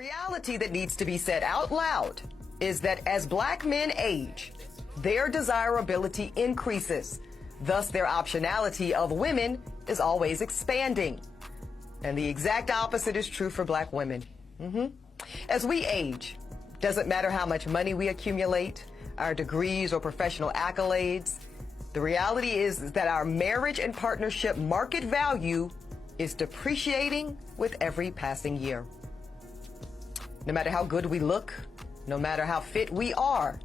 reality that needs to be said out loud is that as black men age, their desirability increases. Thus, their optionality of women is always expanding. And the exact opposite is true for black women. As we age, doesn't matter how much money we accumulate, our degrees or professional accolades, the reality is that our marriage and partnership market value is depreciating with every passing year. No matter how good we look, no matter how fit we are,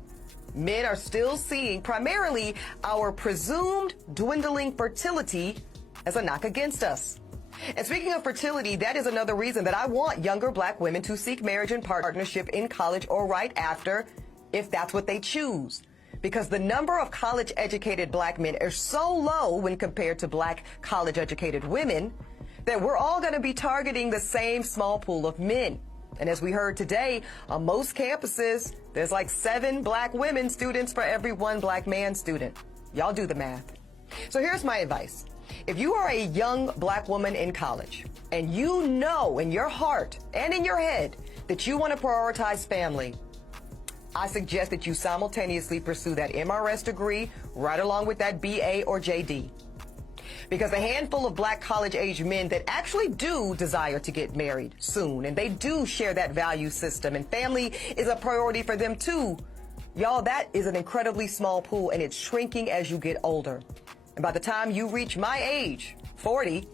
men are still seeing primarily our presumed dwindling fertility as a knock against us. And speaking of fertility, that is another reason that I want younger black women to seek marriage and partnership in college or right after, if that's what they choose. Because the number of college-educated black men is so low when compared to black college-educated women that we're all going to be targeting the same small pool of men. And as we heard today, on most campuses, there's like 7 black women students for every 1 black man student. Y'all do the math. So here's my advice. If you are a young black woman in college and you know in your heart and in your head that you want to prioritize family, I suggest that you simultaneously pursue that MRS degree right along with that BA or JD. Because a handful of black college-age men that actually do desire to get married soon, and they do share that value system, and family is a priority for them too. Y'all, that is an incredibly small pool, and it's shrinking as you get older. And by the time you reach my age, 40,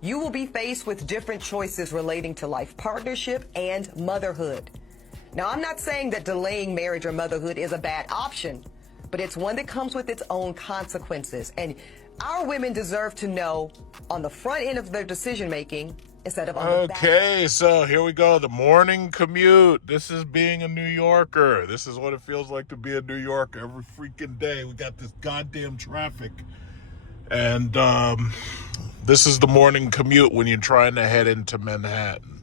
you will be faced with different choices relating to life partnership and motherhood. Now, I'm not saying that delaying marriage or motherhood is a bad option, but it's one that comes with its own consequences. And our women deserve to know on the front end of their decision making instead of on the back. Okay, so here we go. The morning commute. This is being a New Yorker. This is what it feels like to be a New Yorker every freaking day. We got this goddamn traffic. And this is the morning commute when you're trying to head into Manhattan.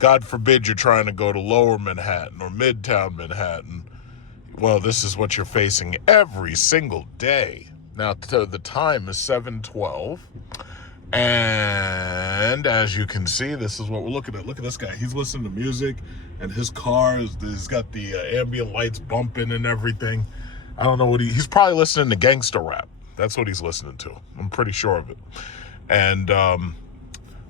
God forbid you're trying to go to lower Manhattan or midtown Manhattan. Well, this is what you're facing every single day. Now, the time is 7:12, and as you can see, this is what we're looking at. Look at this guy. He's listening to music, and his car he's got the ambient lights bumping and everything. I don't know what he's probably listening to gangster rap. That's what he's listening to. I'm pretty sure of it. And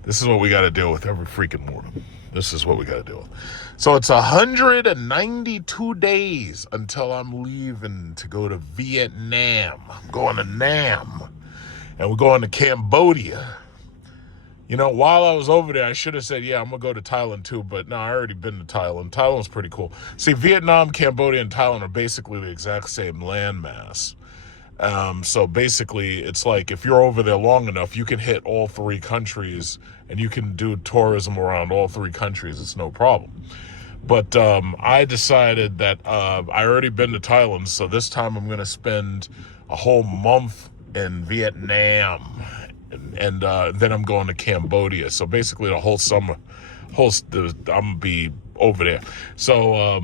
this is what we got to deal with every freaking morning. This is what we got to deal with. So it's 192 days until I'm leaving to go to Vietnam. I'm going to Nam. And we're going to Cambodia. You know, while I was over there, I should have said, yeah, I'm going to go to Thailand too. But no, I already been to Thailand. Thailand's pretty cool. See, Vietnam, Cambodia, and Thailand are basically the exact same landmass. So basically, it's like if you're over there long enough, you can hit all 3 countries and you can do tourism around all 3 countries. It's no problem. But I decided that I already been to Thailand, so this time I'm going to spend a whole month in Vietnam, and then I'm going to Cambodia. So basically, the whole summer, I'm gonna be over there. So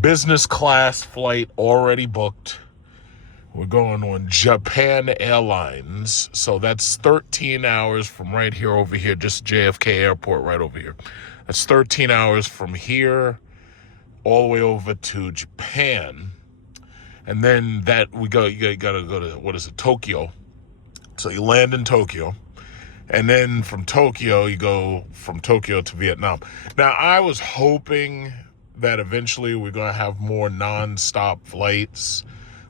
business class flight already booked. We're going on Japan Airlines, so that's 13 hours from right here over here, just JFK Airport right over here. That's 13 hours from here all the way over to Japan. And then that you gotta go to, what is it, Tokyo. So you land in Tokyo. And then from Tokyo, you go from Tokyo to Vietnam. Now, I was hoping that eventually we're going to have more non-stop flights.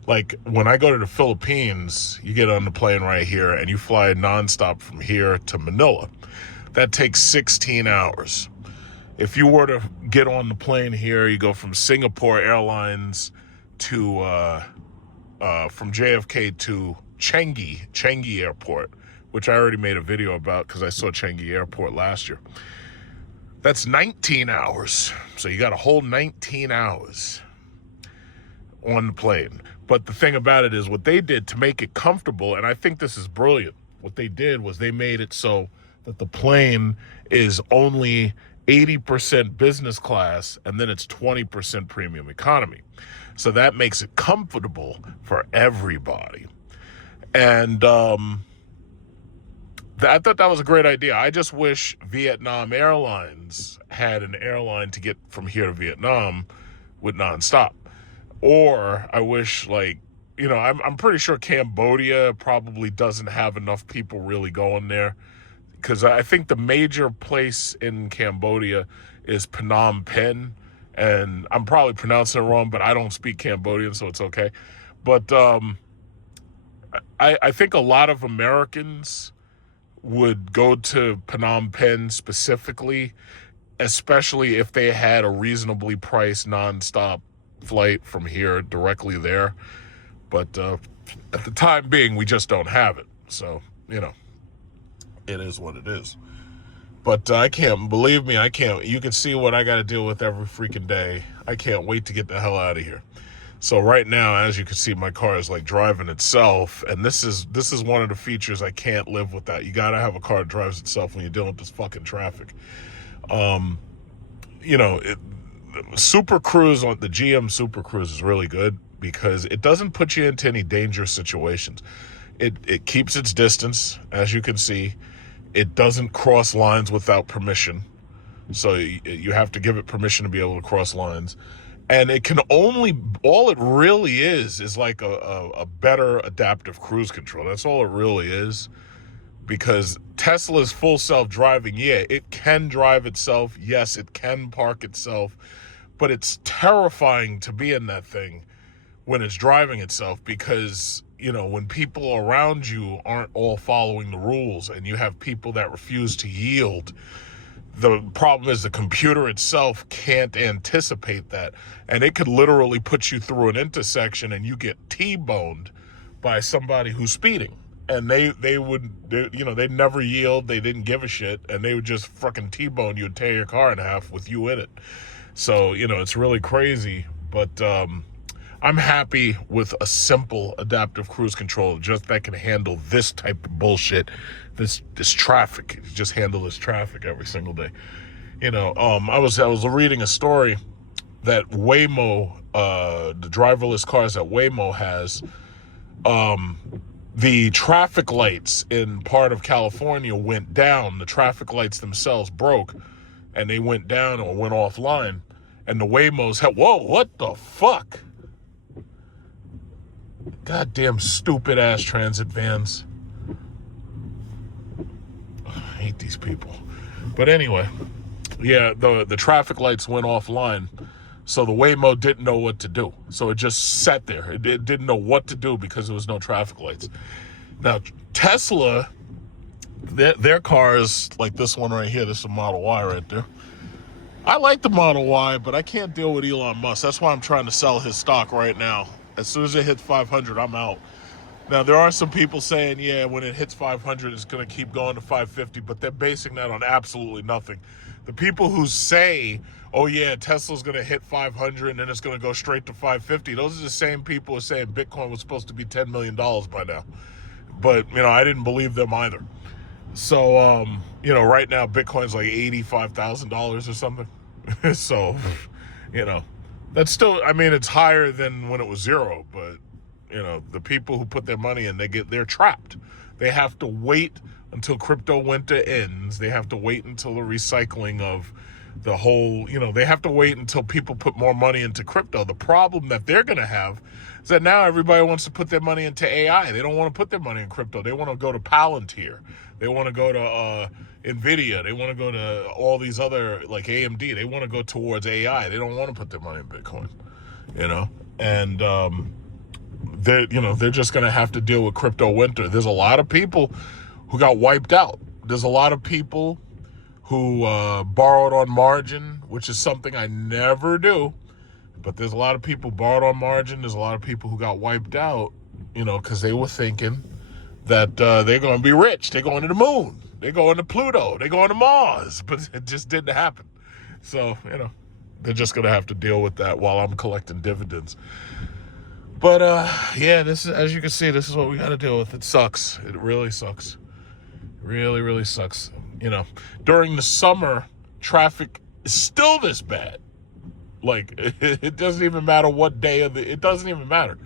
Like when I go to the Philippines, you get on the plane right here and you fly nonstop from here to Manila. That takes 16 hours. If you were to get on the plane here, you go from Singapore Airlines to from JFK to Changi Airport, which I already made a video about because I saw Changi Airport last year. That's 19 hours. So you got a whole 19 hours on the plane. But the thing about it is what they did to make it comfortable, and I think this is brilliant, what they did was they made it so that the plane is only 80% business class and then it's 20% premium economy. So that makes it comfortable for everybody. And I thought that was a great idea. I just wish Vietnam Airlines had an airline to get from here to Vietnam with nonstop. Or I wish, like, I'm pretty sure Cambodia probably doesn't have enough people really going there, because I think the major place in Cambodia is Phnom Penh, and I'm probably pronouncing it wrong, but I don't speak Cambodian, so it's okay. But I think a lot of Americans would go to Phnom Penh specifically, especially if they had a reasonably priced nonstop flight from here directly there. But at the time being, we just don't have it. So, it is what it is. But I can't, believe me, I can't. You can see what I got to deal with every freaking day. I can't wait to get the hell out of here. So right now, as you can see, my car is like driving itself, and this is one of the features I can't live without. You gotta have a car that drives itself when you're dealing with this fucking traffic. Super Cruise, on the GM Super Cruise, is really good because it doesn't put you into any dangerous situations. It keeps its distance, as you can see. It doesn't cross lines without permission, so you have to give it permission to be able to cross lines. And it can all it really is like a better adaptive cruise control. That's all it really is. Because Tesla's full self-driving, yeah, it can drive itself. Yes, it can park itself. But it's terrifying to be in that thing when it's driving itself, because, when people around you aren't all following the rules and you have people that refuse to yield, the problem is the computer itself can't anticipate that. And it could literally put you through an intersection and you get T-boned by somebody who's speeding. And they'd never yield. They didn't give a shit. And they would just fucking T-bone you and tear your car in half with you in it. So, it's really crazy. But I'm happy with a simple adaptive cruise control just that can handle this type of bullshit. This traffic, just handle this traffic every single day. I was reading a story that Waymo, the driverless cars that Waymo has, the traffic lights in part of California went down. The traffic lights themselves broke, and they went down or went offline. And the Waymos whoa, what the fuck? Goddamn stupid ass transit vans. I hate these people. But anyway, yeah, the traffic lights went offline, so the Waymo didn't know what to do. So it just sat there. It didn't know what to do because there was no traffic lights. Now, Tesla, their cars, like this one right here, this is a Model Y right there. I like the Model Y, but I can't deal with Elon Musk. That's why I'm trying to sell his stock right now. As soon as it hits 500, I'm out. Now, there are some people saying, yeah, when it hits 500, it's going to keep going to 550, but they're basing that on absolutely nothing. The people who say, oh, yeah, Tesla's going to hit 500 and then it's going to go straight to 550, those are the same people who are saying Bitcoin was supposed to be $10 million by now. But, I didn't believe them either. So, right now, Bitcoin's like $85,000 or something. So, that's still, it's higher than when it was zero, but the people who put their money in, they're trapped. They have to wait until crypto winter ends. They have to wait until the recycling of the whole, they have to wait until people put more money into crypto. The problem that they're going to have is that now everybody wants to put their money into AI. They don't want to put their money in crypto. They want to go to Palantir. They want to go to NVIDIA. They want to go to all these other, like AMD. They want to go towards AI. They don't want to put their money in Bitcoin, and they're just going to have to deal with crypto winter. There's a lot of people who got wiped out. There's a lot of people who borrowed on margin, which is something I never do. But there's a lot of people borrowed on margin. There's a lot of people who got wiped out, because they were thinking that they're going to be rich. They're going to the moon. They're going to Pluto. They're going to Mars. But it just didn't happen. So, they're just going to have to deal with that while I'm collecting dividends. But, yeah, this is, as you can see, this is what we got to deal with. It sucks. It really sucks. Really, really sucks. During the summer, traffic is still this bad. Like, it doesn't even matter what day of it doesn't even matter.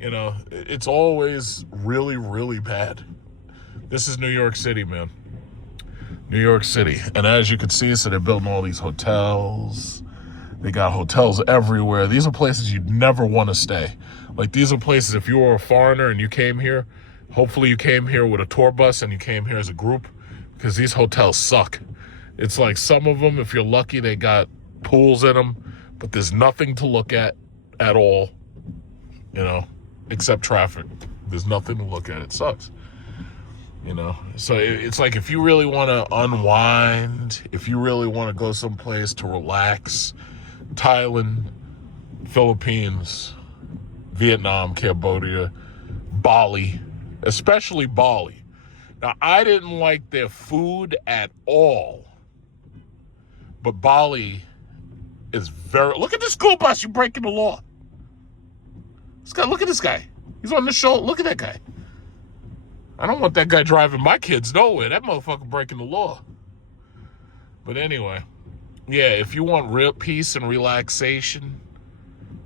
It's always really, really bad. This is New York City, man. New York City. And as you can see, so they're building all these hotels. They got hotels everywhere. These are places you'd never want to stay. Like, these are places, if you were a foreigner and you came here, hopefully you came here with a tour bus and you came here as a group, because these hotels suck. It's like some of them, if you're lucky, they got pools in them, but there's nothing to look at all, you know, except traffic. There's nothing to look at. It sucks. You know, so it's like, if you really want to unwind, if you really want to go someplace to relax, Thailand, Philippines, Vietnam, Cambodia, Bali, especially Bali. Now, I didn't like their food at all, but Bali is very, look at this school bus, you're breaking the law. This guy, look at this guy. He's on the shoulder, look at that guy. I don't want that guy driving my kids nowhere. That motherfucker breaking the law. But anyway, yeah, if you want real peace and relaxation,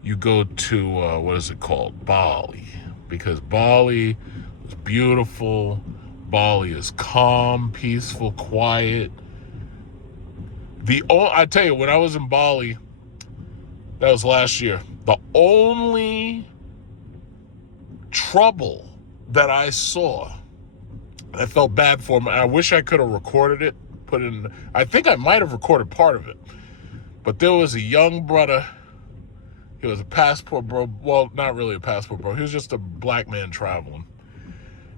you go to, what is it called? Bali. Because Bali is beautiful. Bali is calm, peaceful, quiet. I tell you, when I was in Bali, that was last year, the only trouble that I saw, I felt bad for him. I wish I could have recorded it, I think I might have recorded part of it. But there was a young brother. He was a passport bro. Well, not really a passport bro. He was just a black man traveling.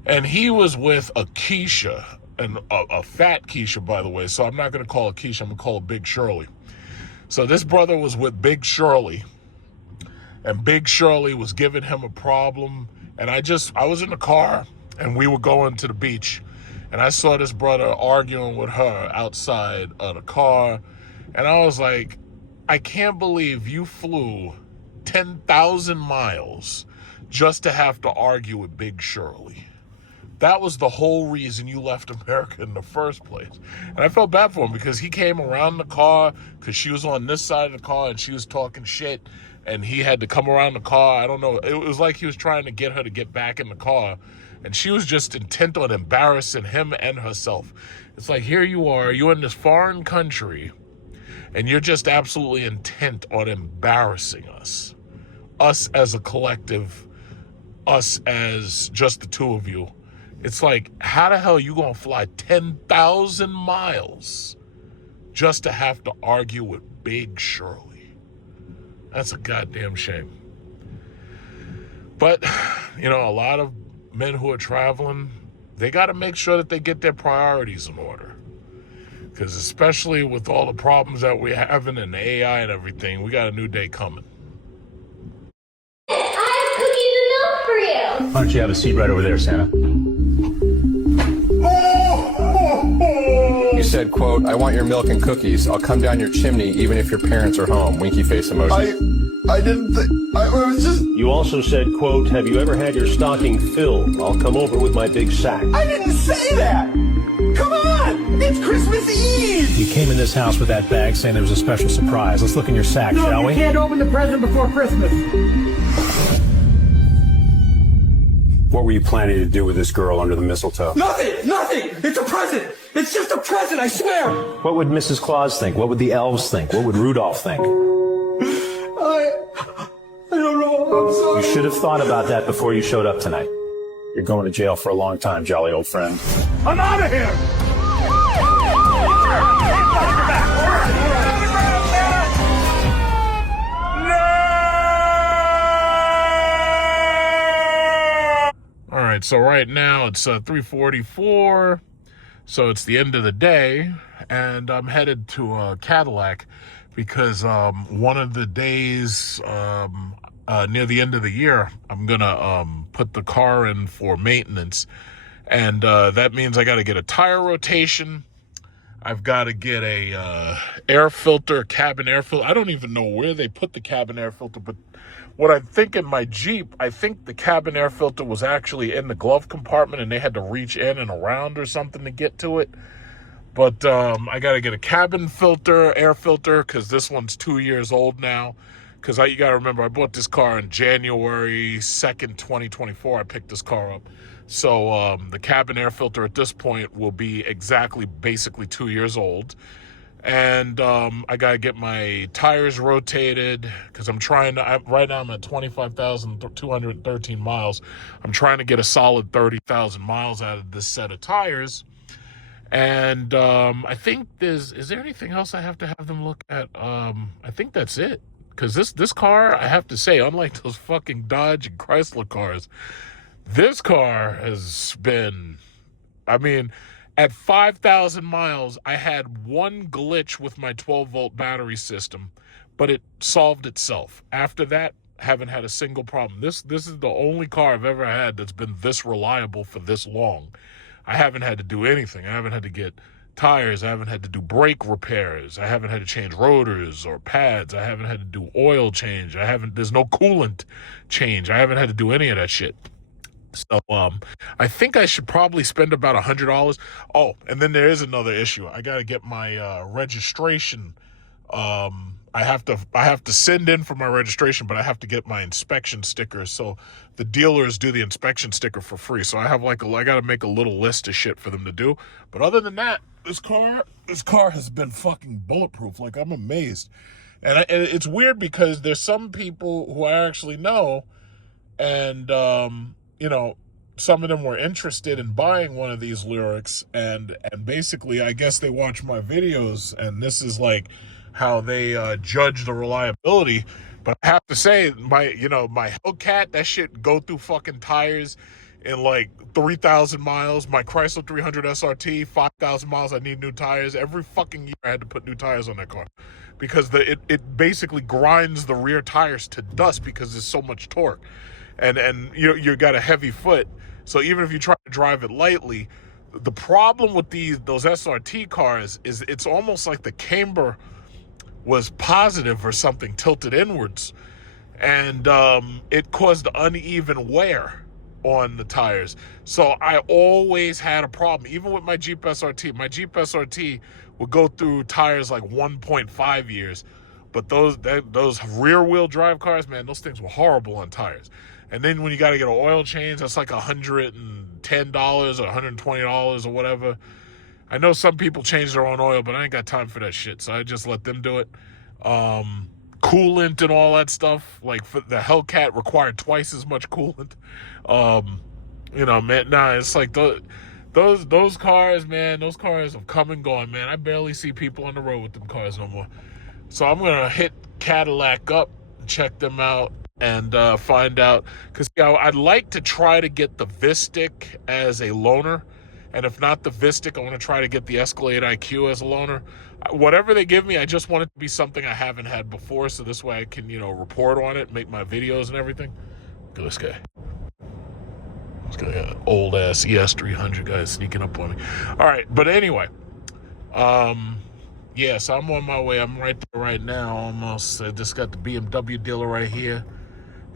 And he was with a Keisha, and a fat Keisha, by the way. So I'm not going to call her Keisha. I'm going to call her Big Shirley. So this brother was with Big Shirley. And Big Shirley was giving him a problem. And I was in the car, and we were going to the beach. And I saw this brother arguing with her outside of the car. And I was like, I can't believe you flew 10,000 miles just to have to argue with Big Shirley. That was the whole reason you left America in the first place. And I felt bad for him, because he came around the car, because she was on this side of the car and she was talking shit, and he had to come around the car. I don't know. It was like he was trying to get her to get back in the car, and she was just intent on embarrassing him and herself. It's like, here you are, you're in this foreign country, and you're just absolutely intent on embarrassing us as a collective, us as just the two of you. It's like, how the hell are you going to fly 10,000 miles just to have to argue with Big Shirley? That's a goddamn shame. But, you know, a lot of men who are traveling, they got to make sure that they get their priorities in order. Because especially with all the problems that we're having and the AI and everything, we got a new day coming. I have cookies and milk for you. Why don't you have a seat right over there, Santa? You said, quote, I want your milk and cookies. I'll come down your chimney even if your parents are home. Winky face emoji. I didn't think, I was just... You also said, quote, have you ever had your stocking filled? I'll come over with my big sack. I didn't say that! Come on! It's Christmas Eve! You came in this house with that bag saying there was a special surprise. Let's look in your sack, shall we? You can't open the present before Christmas. What were you planning to do with this girl under the mistletoe? Nothing! It's a present! It's just a present, I swear! What would Mrs. Claus think? What would the elves think? What would Rudolph think? I don't know, I'm sorry. You should have thought about that before you showed up tonight. You're going to jail for a long time, jolly old friend. I'm out of here! All right, so right now it's 3:44, so it's the end of the day, and I'm headed to Cadillac because one of the days near the end of the year, I'm gonna put the car in for maintenance, and that means I got to get a tire rotation. I've got to get a air filter, cabin air filter. I don't even know where they put the cabin air filter, but what I think in my Jeep, I think the cabin air filter was actually in the glove compartment and they had to reach in and around or something to get to it. But I got to get a cabin filter, air filter, because this one's 2 years old now. because you got to remember, I bought this car on January 2nd, 2024. I picked this car up. So the cabin air filter at this point will be basically 2 years old. And I got to get my tires rotated because right now I'm at 25,213 miles. I'm trying to get a solid 30,000 miles out of this set of tires. And I think is there anything else I have to have them look at? I think that's it. Because this car, I have to say, unlike those fucking Dodge and Chrysler cars, this car has been, I mean, at 5,000 miles, I had one glitch with my 12-volt battery system, but it solved itself. After that, haven't had a single problem. This is the only car I've ever had that's been this reliable for this long. I haven't had to do anything. I haven't had to get tires. I haven't had to do brake repairs. I haven't had to change rotors or pads. I haven't had to do oil change. There's no coolant change. I haven't had to do any of that shit. So I think I should probably spend about $100. Oh, and then there is another issue. I got to get my registration. I have to send in for my registration, but I have to get my inspection sticker. So the dealers do the inspection sticker for free. So I got to make a little list of shit for them to do. But other than that, this car has been fucking bulletproof. Like, I'm amazed. And it's weird because there's some people who I actually know, and some of them were interested in buying one of these Lyrics, and basically I guess they watch my videos, and this is like how they judge the reliability. But I have to say, my Hellcat, that shit go through fucking tires in like 3,000 miles. My Chrysler 300 SRT, 5,000 miles, I need new tires. Every fucking year I had to put new tires on that car because it basically grinds the rear tires to dust because there's so much torque. And you got a heavy foot, so even if you try to drive it lightly, the problem with those SRT cars is it's almost like the camber was positive or something, tilted inwards, and it caused uneven wear on the tires. So I always had a problem, even with my Jeep SRT. My Jeep SRT would go through tires like 1.5 years, but those rear-wheel drive cars, man, those things were horrible on tires. And then when you got to get an oil change, that's like $110 or $120 or whatever. I know some people change their own oil, but I ain't got time for that shit, so I just let them do it. Coolant and all that stuff, like for the Hellcat required twice as much coolant. Man, it's like those cars, man, those cars have come and gone, man. I barely see people on the road with them cars no more. So I'm going to hit Cadillac up, check them out, and find out, because I'd like to try to get the Vistic as a loaner, and if not the Vistic, I want to try to get the Escalade IQ as a loaner. Whatever they give me, I just want it to be something I haven't had before, so this way I can report on it, make my videos and everything. Look at this guy. This guy got an old ass ES300 guy sneaking up on me. All right, but anyway, yes, I'm on my way. I'm right there right now, almost. I just got the BMW dealer right here.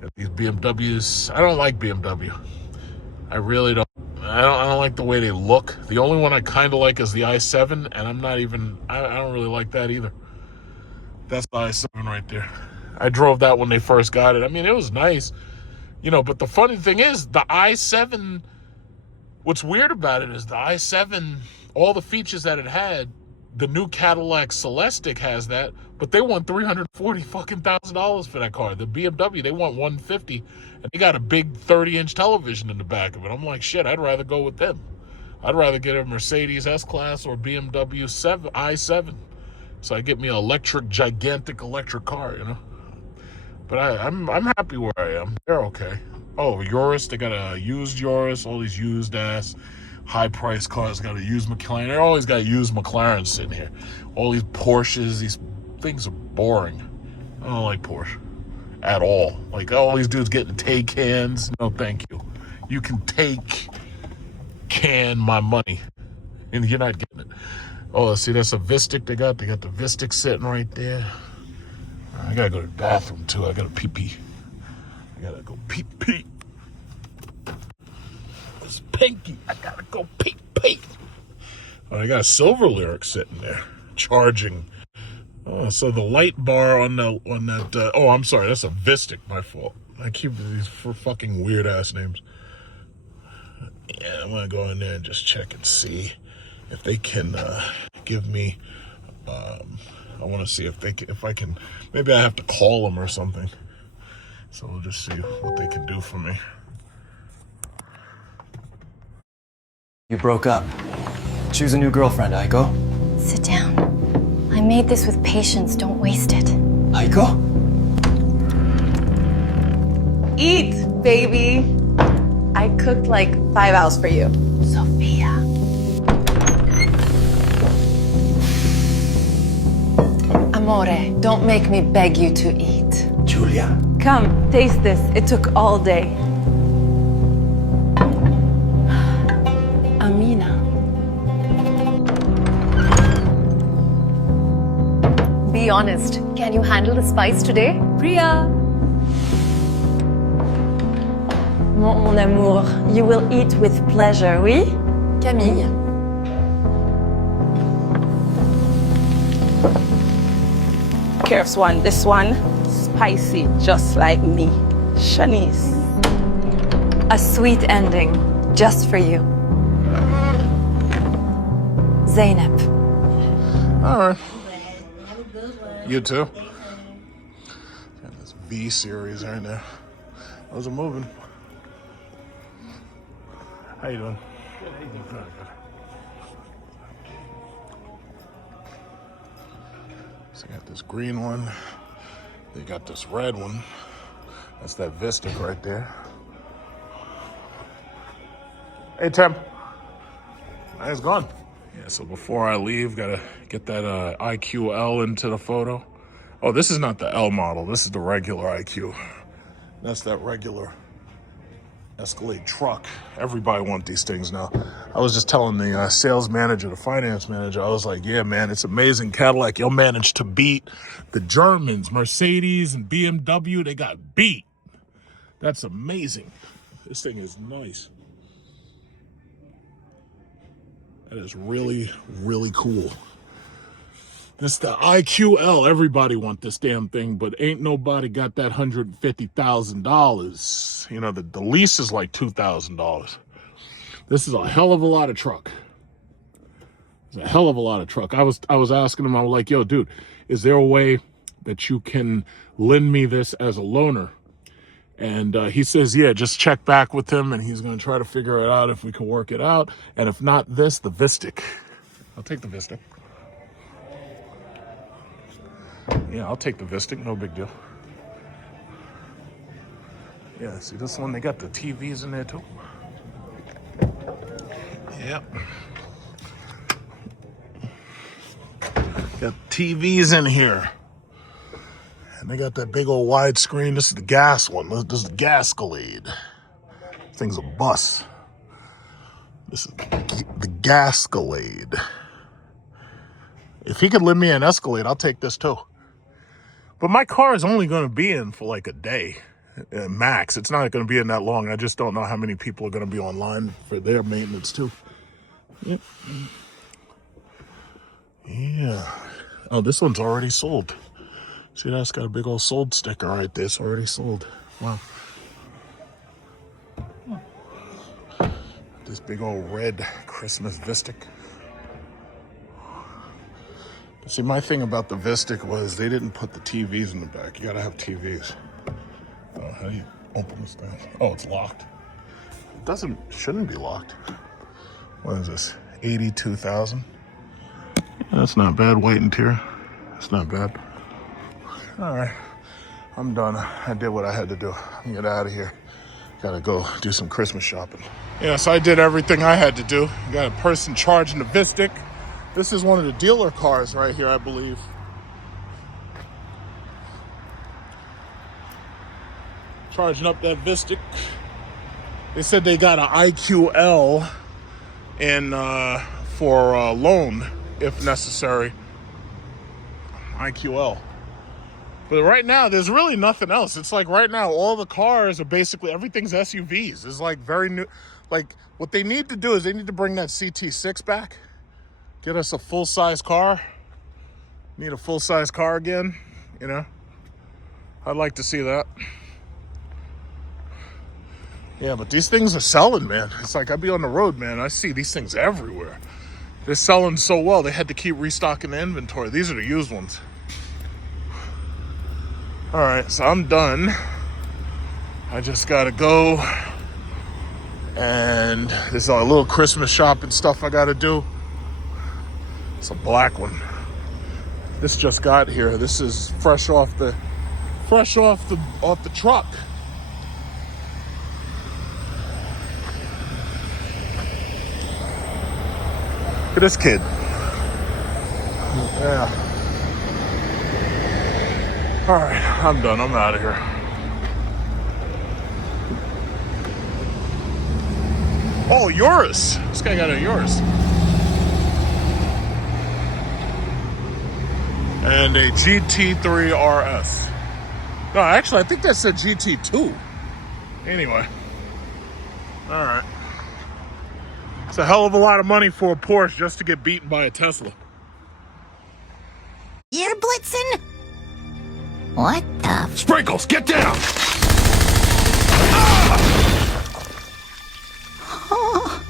Got these BMWs. I don't like BMW. I really don't. I don't like the way they look. The only one I kind of like is the i7, and I don't really like that either. That's the i7 right there. I drove that when they first got it. I mean, it was nice, but the funny thing is, the i7, what's weird about it is the i7, all the features that it had, the new Cadillac Celestiq has that, but they want $340,000 for that car. The BMW, they want $150,000, and they got a big 30-inch television in the back of it. I'm like, shit, I'd rather go with them. I'd rather get a Mercedes S-Class or BMW i7. So I get me an gigantic electric car, But I'm happy where I am. They're okay. Oh, Urus, they got a used Urus, all these used ass high-priced cars got a used McLaren. They always got used McLarens sitting here. All these Porsches, these things are boring. I don't like Porsche at all. Like, all these dudes getting Taycans. No, thank you. You can can my money, and you're not getting it. Oh, see, that's a Vistic they got. They got the Vistic sitting right there. I gotta go to the bathroom, too. I gotta pee-pee. I gotta go pee-pee. It's pinky. I gotta go pee-pee. Oh, I got a silver Lyric sitting there, charging. Oh, so the light bar on that. Oh, I'm sorry. That's a Vistic. My fault. I keep these fucking weird ass names. Yeah, I'm gonna go in there and just check and see if they can give me. I want to see if I can. Maybe I have to call them or something. So we'll just see what they can do for me. You broke up. Choose a new girlfriend, Aiko. Sit down. I made this with patience. Don't waste it. Aiko? Eat, baby. I cooked like 5 hours for you. Sophia. Amore, don't make me beg you to eat. Julia. Come, taste this. It took all day. Amina. Be honest. Can you handle the spice today? Priya. Mon amour, you will eat with pleasure, oui? Camille. Here's one. This one, spicy, just like me. Shanice. A sweet ending, just for you. Zainab. All right. You too. Got this V series right now. How's it moving? How you doing? Good. How you doing? Good. So you got this green one. You got this red one. That's that Vistic right there. Hey, Tim. It's gone. Yeah, so before I leave, gotta get that IQL into the photo. Oh, this is not the L model. This is the regular IQ. That's that regular Escalade truck. Everybody wants these things now. I was just telling the sales manager, the finance manager, I was like, yeah, man, it's amazing. Cadillac, you'll manage to beat the Germans. Mercedes and BMW, they got beat. That's amazing. This thing is nice. That is really, really cool. This the IQL. Everybody want this damn thing, but ain't nobody got that $150,000. You know, the lease is like $2,000. This is a hell of a lot of truck. It's a hell of a lot of truck. I was asking him, I was like, yo, dude, is there a way that you can lend me this as a loaner? And he says, yeah, just check back with him, and he's going to try to figure it out if we can work it out. And if not this, the Vistic. I'll take the Vistic. Yeah, I'll take the Vistic. No big deal. Yeah, see this one? They got the TVs in there, too. Yep. Got TVs in here. And they got that big old widescreen. This is the gas one. This is the Gascalade. This thing's a bus. This is the Gascalade. If he could lend me an Escalade, I'll take this too. But my car is only going to be in for like a day, max. It's not going to be in that long. I just don't know how many people are going to be online for their maintenance too. Yep. Yeah. Oh, this one's already sold. See, that's got a big old sold sticker right there. It's already sold. Wow. This big old red Christmas Vistic. See, my thing about the Vistic was they didn't put the TVs in the back. You gotta have TVs. How do you open this thing? Oh, it's locked. It shouldn't be locked. What is this? 82,000? Yeah, that's not bad. White interior. That's not bad. All right, I'm done. I did what I had to do. I'm get out of here. Gotta go do some Christmas shopping. Yeah, so I did everything I had to do. Got a person charging the Vistic. This is one of the dealer cars right here, I believe. Charging up that Vistic. They said they got an IQL in for a loan if necessary. IQL. But right now, there's really nothing else. It's like right now, all the cars are basically, everything's SUVs. It's like very new. Like what they need to do is they need to bring that CT6 back. Get us a full-size car. Need a full-size car again, you know? I'd like to see that. Yeah, but these things are selling, man. It's like I be on the road, man. I see these things everywhere. They're selling so well, they had to keep restocking the inventory. These are the used ones. All right, so I'm done. I just gotta go. And there's a little Christmas shopping stuff I gotta do. It's a black one. This just got here. This is fresh off the truck. Look at this kid. Yeah. All right, I'm done. I'm out of here. Oh, yours. This guy got a yours. And a GT3 RS. No, actually, I think that said GT2. Anyway. All right. It's a hell of a lot of money for a Porsche just to get beaten by a Tesla. You're blitzing? What the? Sprinkles, get down! Oh.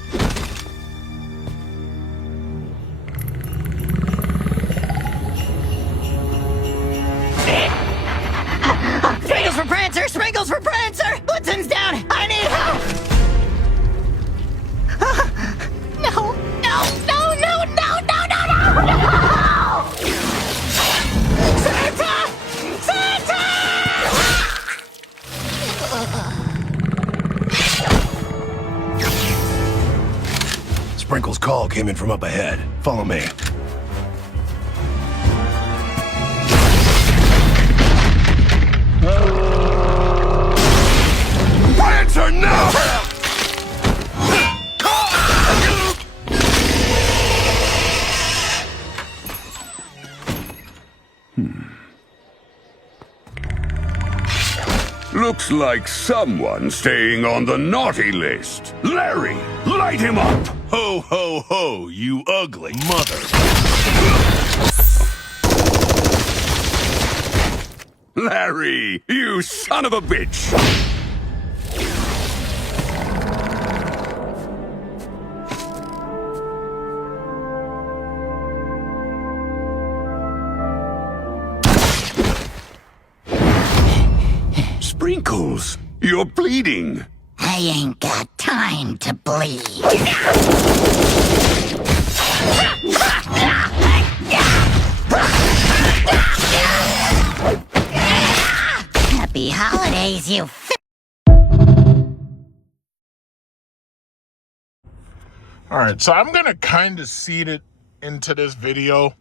Sprinkles for Prancer! Sprinkles for Prancer! Blitzen's down! I need help! No! No! No! No! No! No! No! No! Santa! Santa! Sprinkles' call came in from up ahead. Follow me. Prancer, no! Looks like someone's staying on the naughty list. Larry, light him up! Ho, ho, ho, you ugly mother. Larry, you son of a bitch! Sprinkles, you're bleeding. I ain't got time to bleed. Happy holidays, you All right, so I'm going to kind of seed it into this video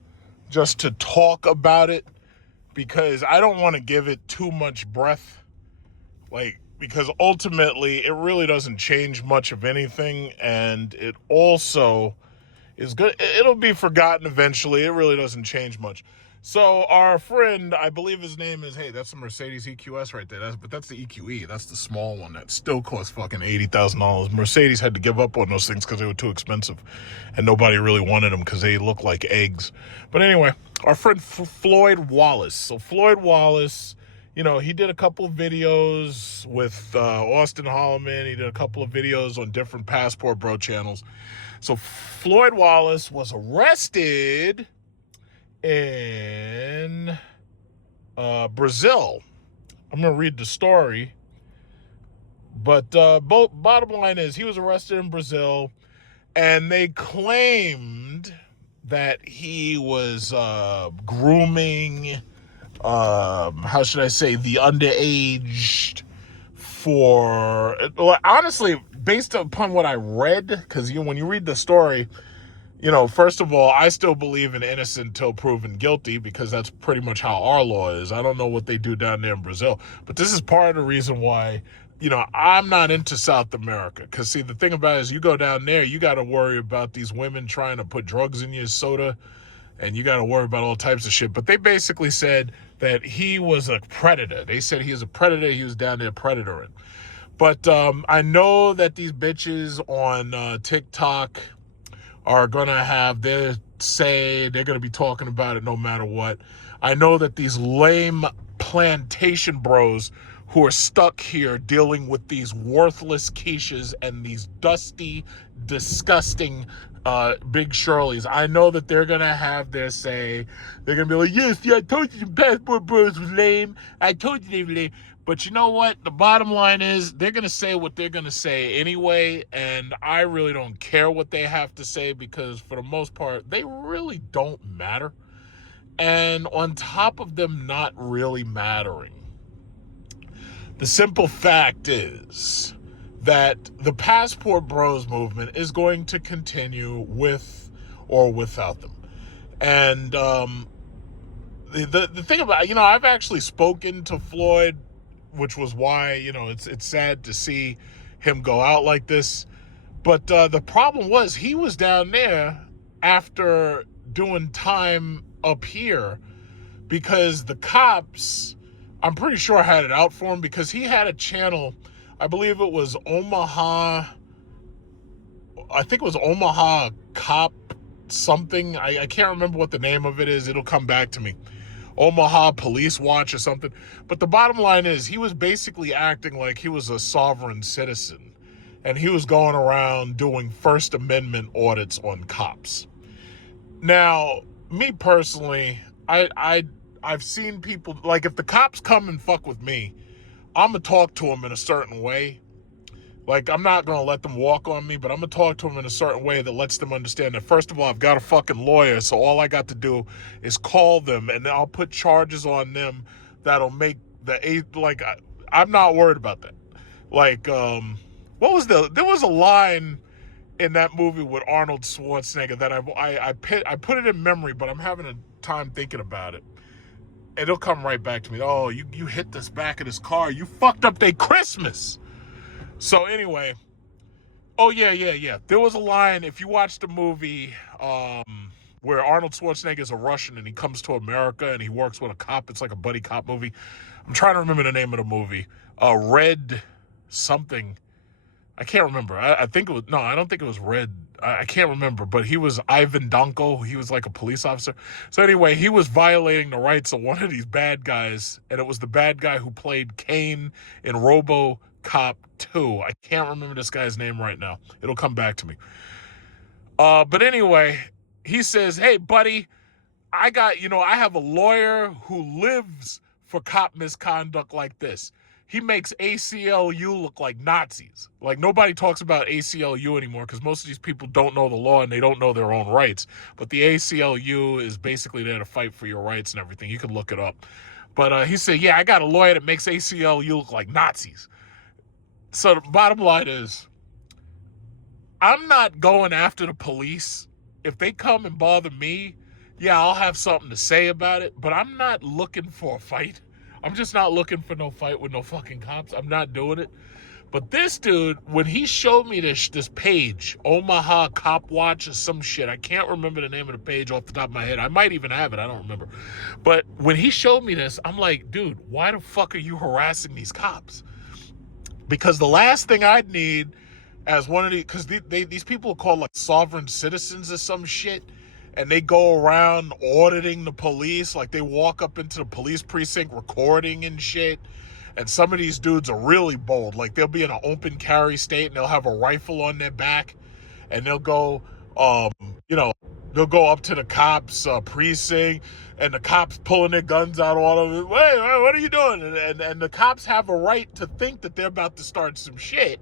just to talk about it because I don't want to give it too much breath. Because ultimately it really doesn't change much of anything, and it also is good. It'll be forgotten eventually. It really doesn't change much. So our friend, I believe his name is, hey, that's the Mercedes EQS right there. But that's the EQE. That's the small one that still costs fucking $80,000. Mercedes had to give up on those things because they were too expensive, and nobody really wanted them because they look like eggs. But anyway, our friend Floyd Wallace. So Floyd Wallace, you know, he did a couple of videos with Austin Holloman. He did a couple of videos on different Passport Bro channels. So Floyd Wallace was arrested in Brazil. I'm going to read the story. But bottom line is he was arrested in Brazil, and they claimed that he was grooming, how should I say, the underage for, honestly, based upon what I read, because when you read the story, you know, first of all, I still believe in innocent until proven guilty because that's pretty much how our law is. I don't know what they do down there in Brazil, but this is part of the reason why, you know, I'm not into South America. Because, see, the thing about it is you go down there, you got to worry about these women trying to put drugs in your soda, and you got to worry about all types of shit. But they basically said that he was a predator. They said he was a predator. He was down there predatoring. But I know that these bitches on TikTok are going to have their say they're going to be talking about it no matter what. I know that these lame plantation bros who are stuck here dealing with these worthless quiches and these dusty, disgusting Big Shirleys, I know that they're going to have their say. They're going to be like, yes, I told you the passport bros was lame. I told you they were lame. But you know what? The bottom line is they're going to say what they're going to say anyway, and I really don't care what they have to say because for the most part, they really don't matter. And on top of them not really mattering, the simple fact is that the Passport Bros movement is going to continue with or without them. And the thing about, I've actually spoken to Floyd, which was why, it's sad to see him go out like this. But the problem was he was down there after doing time up here because the cops, I'm pretty sure, had it out for him because he had a channel. I believe it was Omaha. I think it was Omaha Cop something. I can't remember what the name of it is. It'll come back to me. Omaha Police Watch or something. But the bottom line is he was basically acting like he was a sovereign citizen. And he was going around doing First Amendment audits on cops. Now, me personally, I've seen people, like if the cops come and fuck with me, I'm going to talk to them in a certain way. Like, I'm not going to let them walk on me, but I'm going to talk to them in a certain way that lets them understand that, first of all, I've got a fucking lawyer, so all I got to do is call them, and I'll put charges on them that'll make I'm not worried about that. Like, there was a line in that movie with Arnold Schwarzenegger that I put it in memory, but I'm having a time thinking about it. And it'll come right back to me. Oh, you hit this back of this car. You fucked up their Christmas. So anyway, oh yeah. There was a line, if you watch the movie where Arnold Schwarzenegger is a Russian and he comes to America and he works with a cop. It's like a buddy cop movie. I'm trying to remember the name of the movie. Red something. I can't remember. I think it was, no, I don't think it was Red. I can't remember, but he was Ivan Danko. He was like a police officer. So anyway, he was violating the rights of one of these bad guys, and it was the bad guy who played Kane in RoboCop 2. I can't remember this guy's name right now. It'll come back to me. But anyway, he says, hey, buddy, I have a lawyer who lives for cop misconduct like this. He makes ACLU look like Nazis. Like, nobody talks about ACLU anymore because most of these people don't know the law and they don't know their own rights. But the ACLU is basically there to fight for your rights and everything. You can look it up. But he said, yeah, I got a lawyer that makes ACLU look like Nazis. So the bottom line is, I'm not going after the police. If they come and bother me, yeah, I'll have something to say about it. But I'm not looking for a fight. I'm just not looking for no fight with no fucking cops. I'm not doing it. But this dude, when he showed me this page, Omaha Cop Watch or some shit, I can't remember the name of the page off the top of my head. I might even have it. I don't remember. But when he showed me this, I'm like, dude, why the fuck are you harassing these cops? Because the last thing I'd need as one of because these people are called like sovereign citizens or some shit. And they go around auditing the police. Like, they walk up into the police precinct recording and shit. And some of these dudes are really bold. Like, they'll be in an open carry state and they'll have a rifle on their back. And they'll go, they'll go up to the cops' precinct. And the cops pulling their guns out all of it. Wait, what are you doing? And the cops have a right to think that they're about to start some shit.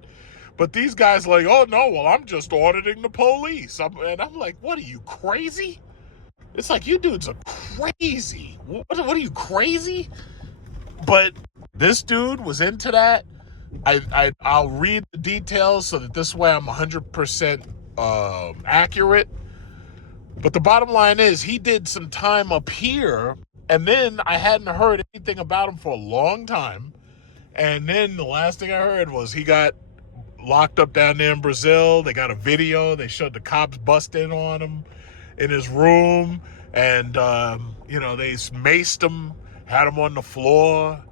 But these guys like, oh, no, well, I'm just auditing the police. And I'm like, what are you, crazy? It's like, you dudes are crazy. What are you, crazy? But this dude was into that. I'll read the details so that this way I'm 100% accurate. But the bottom line is he did some time up here, and then I hadn't heard anything about him for a long time. And then the last thing I heard was he got locked up down there in Brazil. They got a video. They showed the cops bust in on him in his room. And, they maced him, had him on the floor,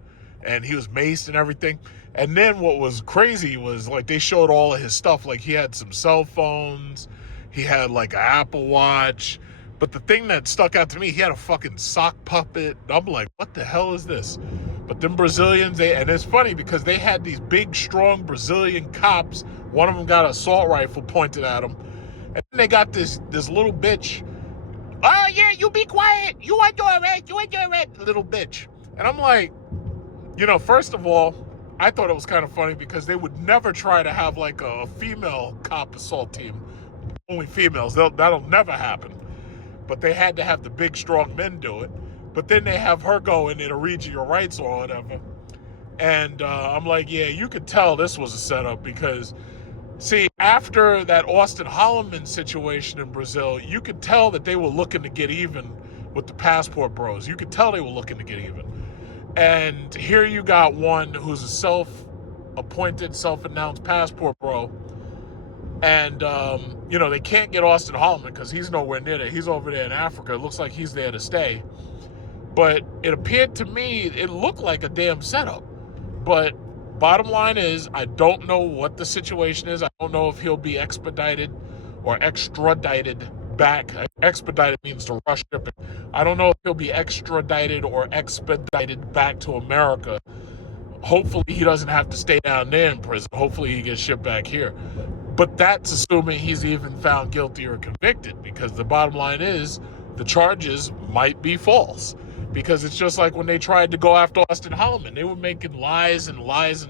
and he was maced and everything. And then what was crazy was, like, they showed all of his stuff. Like, he had some cell phones. He had, like, an Apple Watch. But the thing that stuck out to me, he had a fucking sock puppet. I'm like, what the hell is this? But them Brazilians, and it's funny because they had these big, strong Brazilian cops. One of them got an assault rifle pointed at him. And then they got this little bitch. Oh, yeah, you be quiet. You are doing it. You are doing it, little bitch. And I'm like, first of all, I thought it was kind of funny because they would never try to have like a female cop assault team. Only females. That'll never happen. But they had to have the big, strong men do it. But then they have her go in there to read you your rights or whatever. And I'm like, yeah, you could tell this was a setup because, see, after that Austin Holloman situation in Brazil, you could tell that they were looking to get even with the passport bros. You could tell they were looking to get even. And here you got one who's a self-appointed, self-announced passport bro. And, they can't get Austin Holloman because he's nowhere near there. He's over there in Africa. It looks like he's there to stay. But it appeared to me, it looked like a damn setup. But bottom line is, I don't know what the situation is. I don't know if he'll be expedited or extradited back. Expedited means to rush shipping. I don't know if he'll be extradited or expedited back to America. Hopefully he doesn't have to stay down there in prison. Hopefully he gets shipped back here. But that's assuming he's even found guilty or convicted, because the bottom line is the charges might be false. Because it's just like when they tried to go after Austin Holloman. They were making lies and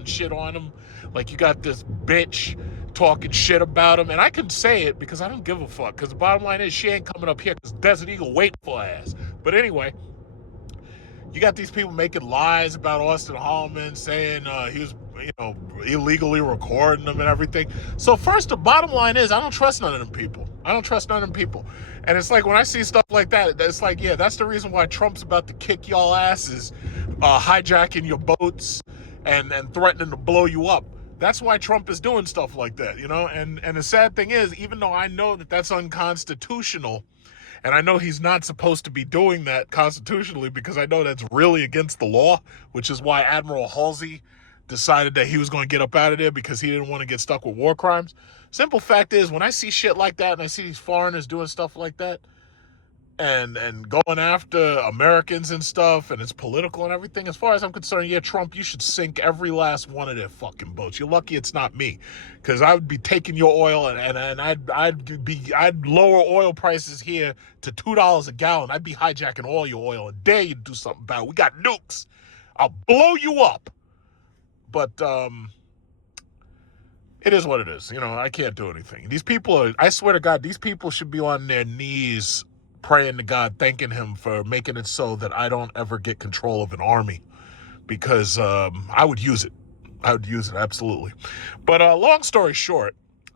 shit on him. Like, you got this bitch talking shit about him. And I can say it because I don't give a fuck. Because the bottom line is she ain't coming up here because Desert Eagle waiting for her ass. But anyway, you got these people making lies about Austin Holloman, saying he was, illegally recording them and everything. So first, the bottom line is I don't trust none of them people. And it's like when I see stuff like that, it's like, yeah, that's the reason why Trump's about to kick y'all asses, hijacking your boats and threatening to blow you up. That's why Trump is doing stuff like that, And the sad thing is, even though I know that that's unconstitutional, and I know he's not supposed to be doing that constitutionally because I know that's really against the law, which is why Admiral Halsey decided that he was going to get up out of there because he didn't want to get stuck with war crimes. Simple fact is, when I see shit like that and I see these foreigners doing stuff like that and going after Americans and stuff, and it's political and everything, as far as I'm concerned, yeah, Trump, you should sink every last one of their fucking boats. You're lucky it's not me, because I would be taking your oil and I'd lower oil prices here to $2 a gallon. I'd be hijacking all your oil and dare you to do something about it. We got nukes. I'll blow you up. But it is what it is. I can't do anything. These people I swear to God, these people should be on their knees praying to God, thanking him for making it so that I don't ever get control of an army, because I would use it. Absolutely. But long story short,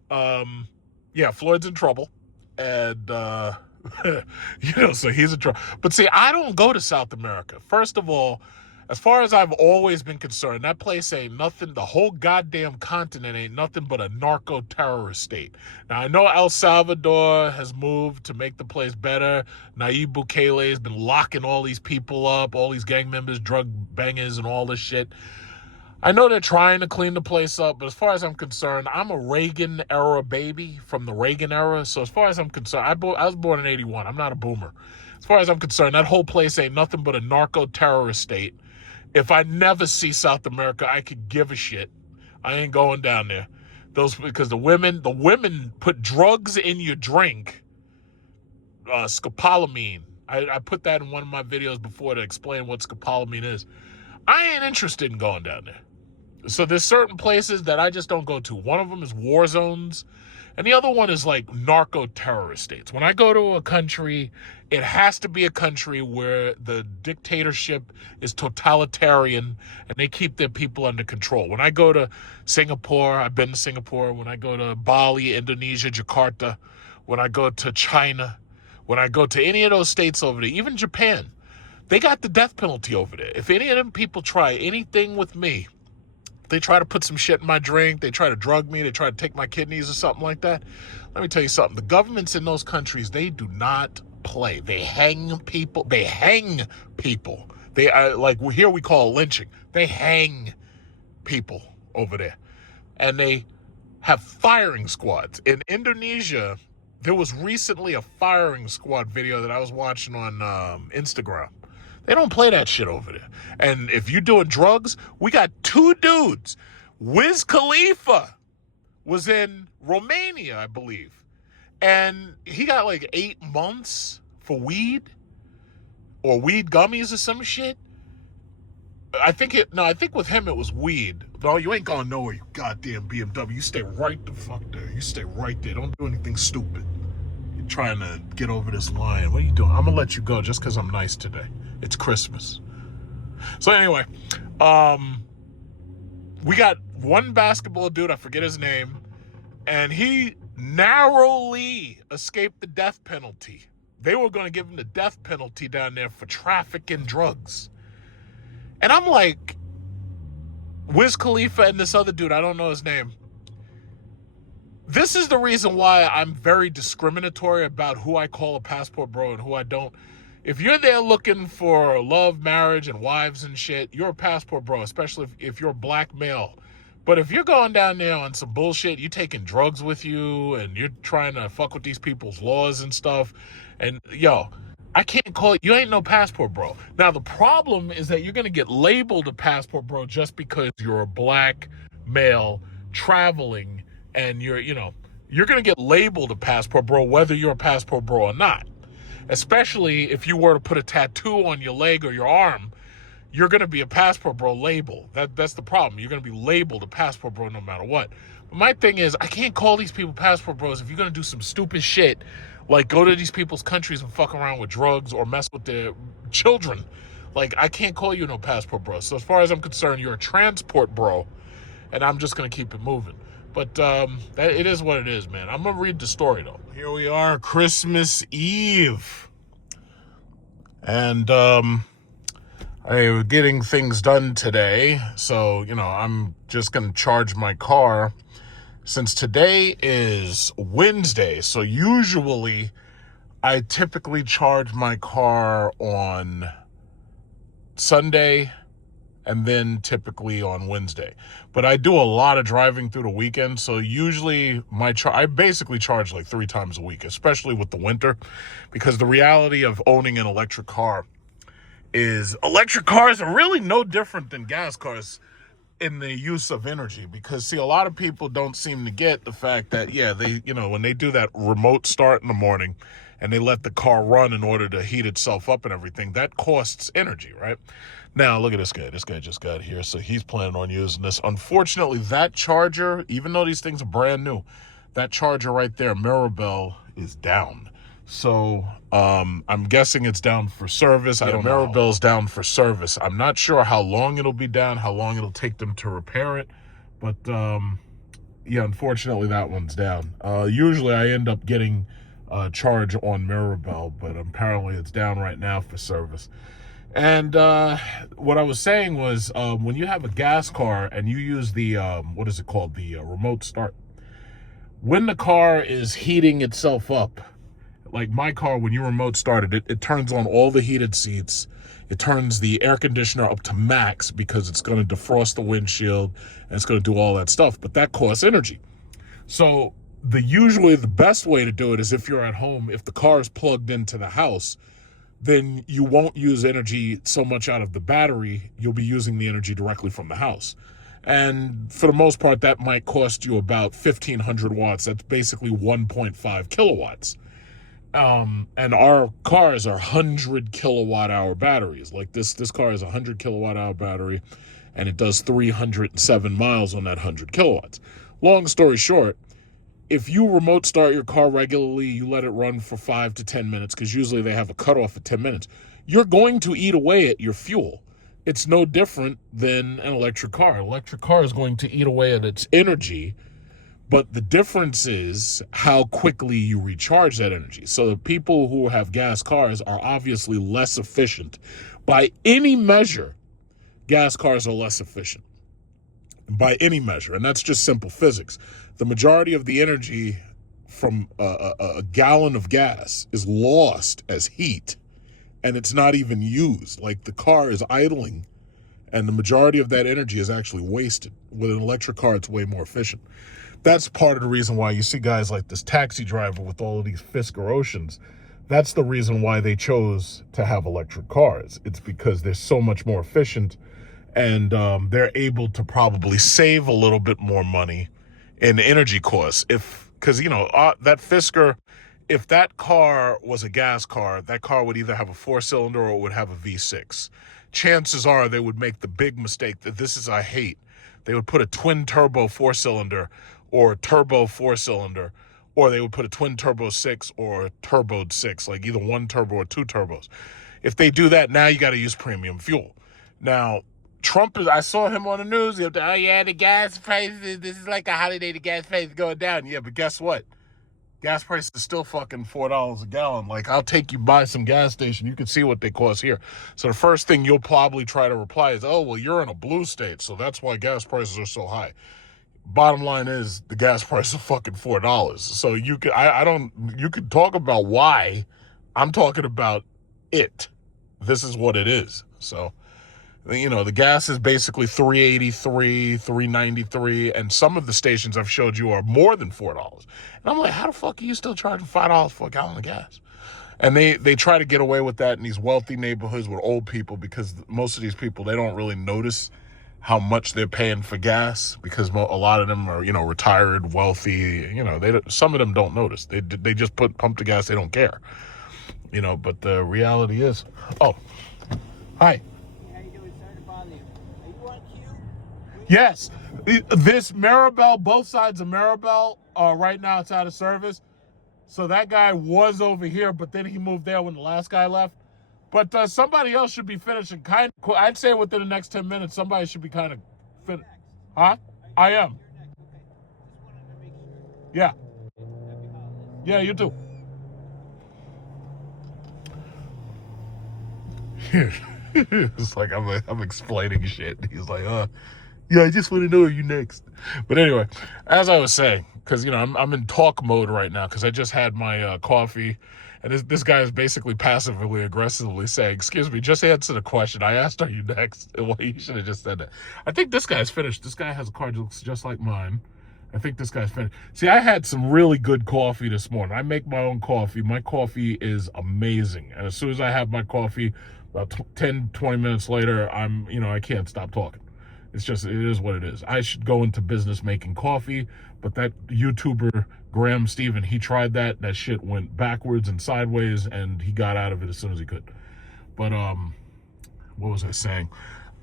Floyd's in trouble. And, so he's in trouble. But see, I don't go to South America. First of all, as far as I've always been concerned, that place ain't nothing. The whole goddamn continent ain't nothing but a narco-terrorist state. Now, I know El Salvador has moved to make the place better. Nayib Bukele has been locking all these people up, all these gang members, drug bangers, and all this shit. I know they're trying to clean the place up, but as far as I'm concerned, I'm a Reagan-era baby from the Reagan era. So as far as I'm concerned, I was born in 81. I'm not a boomer. As far as I'm concerned, that whole place ain't nothing but a narco-terrorist state. If I never see South America, I could give a shit. I ain't going down there. Because the women put drugs in your drink. Scopolamine. I put that in one of my videos before to explain what scopolamine is. I ain't interested in going down there. So there's certain places that I just don't go to. One of them is war zones, and the other one is like narco-terrorist states. When I go to a country, it has to be a country where the dictatorship is totalitarian and they keep their people under control. When I go to Singapore, I've been to Singapore. When I go to Bali, Indonesia, Jakarta, when I go to China, when I go to any of those states over there, even Japan, they got the death penalty over there. If any of them people try anything with me, they try to put some shit in my drink, they try to drug me, they try to take my kidneys or something like that. Let me tell you something. The governments in those countries, they do not play. They hang people. They are like, here we call it lynching. They hang people over there. And they have firing squads. In Indonesia, there was recently a firing squad video that I was watching on Instagram. They don't play that shit over there. And if you're doing drugs, we got 2 dudes. Wiz Khalifa was in Romania, I believe. And he got like 8 months for weed or weed gummies or some shit. I think with him it was weed. No, you ain't going nowhere, you goddamn BMW. You stay right the fuck there. You stay right there. Don't do anything stupid. You're trying to get over this line. What are you doing? I'm gonna let you go just because I'm nice today. It's Christmas. So anyway, we got one basketball dude, I forget his name, and he narrowly escaped the death penalty. They were going to give him the death penalty down there for trafficking drugs. And I'm like, Wiz Khalifa and this other dude, I don't know his name. This is the reason why I'm very discriminatory about who I call a passport bro and who I don't. If you're there looking for love, marriage, and wives and shit, you're a passport bro, especially if you're a black male. But if you're going down there on some bullshit, you're taking drugs with you and you're trying to fuck with these people's laws and stuff, and yo, I can't call it, you ain't no passport bro. Now, the problem is that you're going to get labeled a passport bro just because you're a black male traveling, and you're going to get labeled a passport bro whether you're a passport bro or not. Especially if you were to put a tattoo on your leg or your arm, you're going to be a passport bro label. That's the problem. You're going to be labeled a passport bro no matter what. But my thing is, I can't call these people passport bros if you're going to do some stupid shit, like go to these people's countries and fuck around with drugs or mess with their children. Like, I can't call you no passport bro. So as far as I'm concerned, you're a transport bro, and I'm just going to keep it moving. But it is what it is, man. I'm going to read the story, though. Here we are, Christmas Eve. And I'm getting things done today. So, I'm just going to charge my car. Since today is Wednesday, so usually I typically charge my car on Sunday and then typically on Wednesday. But I do a lot of driving through the weekend, so usually I basically charge like 3 times a week, especially with the winter, because the reality of owning an electric car is electric cars are really no different than gas cars in the use of energy. Because, see, a lot of people don't seem to get the fact that, yeah, they, when they do that remote start in the morning and they let the car run in order to heat itself up and everything, that costs energy, right? Now, look at this guy. This guy just got here, so he's planning on using this. Unfortunately, that charger, even though these things are brand new, that charger right there, Mirabelle, is down. So I'm guessing it's down for service. I don't know. Mirabelle's down for service. I'm not sure how long it'll be down, how long it'll take them to repair it. But, yeah, unfortunately, that one's down. Usually I end up getting a charge on Mirabelle, but apparently it's down right now for service. And what I was saying was, when you have a gas car and you use the, what is it called? The remote start. When the car is heating itself up, like my car, when you remote started it, it turns on all the heated seats. It turns the air conditioner up to max because it's going to defrost the windshield and it's going to do all that stuff. But that costs energy. So usually the best way to do it is if you're at home, if the car is plugged into the house, then you won't use energy so much out of the battery. You'll be using the energy directly from the house. And for the most part, that might cost you about 1,500 watts. That's basically 1.5 kilowatts. And our cars are 100 kilowatt hour batteries. Like this car is a 100 kilowatt hour battery, and it does 307 miles on that 100 kilowatts. Long story short, if you remote start your car regularly, you let it run for 5 to 10 minutes, because usually they have a cutoff at 10 minutes, you're going to eat away at your fuel. It's no different than an electric car. An electric car is going to eat away at its energy, but the difference is how quickly you recharge that energy. So the people who have gas cars are obviously less efficient. By any measure, gas cars are less efficient. By any measure, and that's just simple physics. The majority of the energy from a gallon of gas is lost as heat, and it's not even used. Like, the car is idling, and the majority of that energy is actually wasted. With an electric car, it's way more efficient. That's part of the reason why you see guys like this taxi driver with all of these Fisker Oceans. That's the reason why they chose to have electric cars. It's because they're so much more efficient, and they're able to probably save a little bit more money in energy costs. Because, that Fisker, if that car was a gas car, that car would either have a 4-cylinder or it would have a V6. Chances are they would make the big mistake that I hate. They would put a twin turbo 4-cylinder or a turbo 4-cylinder, or they would put a twin turbo 6 or a turboed 6, like either one turbo or two turbos. If they do that, now you got to use premium fuel. Now, Trump I saw him on the news. The gas prices, this is like a holiday, the gas price is going down. Yeah, but guess what? Gas price is still fucking $4 a gallon. Like, I'll take you by some gas station. You can see what they cost here. So the first thing you'll probably try to reply is, oh, well, you're in a blue state, so that's why gas prices are so high. Bottom line is the gas price is fucking $4. So you could talk about why. I'm talking about it. This is what it is. So, the gas is basically $3.83, $3.93, and some of the stations I've showed you are more than $4. And I'm like, how the fuck are you still charging $5 for a gallon of gas? And they try to get away with that in these wealthy neighborhoods with old people, because most of these people, they don't really notice how much they're paying for gas, because a lot of them are, retired, wealthy. Some of them don't notice. They just pump the gas. They don't care. But the reality is, oh, hi. Yes, this Maribel, both sides of Maribel, right now it's out of service. So that guy was over here, but then he moved there when the last guy left. But somebody else should be finishing I'd say within the next 10 minutes, somebody should be kind of finished. Huh? I am. Yeah. Yeah, you too. It's like I'm explaining shit. He's like, yeah, I just want to know you next. But anyway, as I was saying, because, I'm in talk mode right now because I just had my coffee. And this guy is basically passively aggressively saying, excuse me, just answer the question. I asked, are you next? Well, you should have just said that. I think this guy's finished. This guy has a car that looks just like mine. I think this guy's finished. See, I had some really good coffee this morning. I make my own coffee. My coffee is amazing. And as soon as I have my coffee, about 10, 20 minutes later, I can't stop talking. It is what it is. I should go into business making coffee, but that YouTuber, Graham Stephen, he tried that. That shit went backwards and sideways, and he got out of it as soon as he could. But, what was I saying?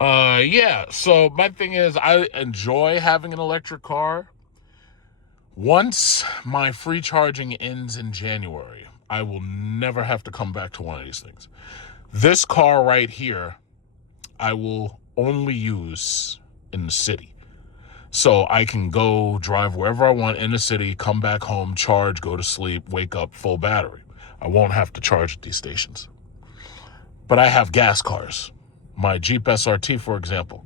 Yeah, so my thing is, I enjoy having an electric car. Once my free charging ends in January, I will never have to come back to one of these things. This car right here, I will only use in the city. So I can go drive wherever I want in the city, come back home, charge, go to sleep, wake up, full battery. I won't have to charge at these stations. But I have gas cars. My Jeep SRT, for example.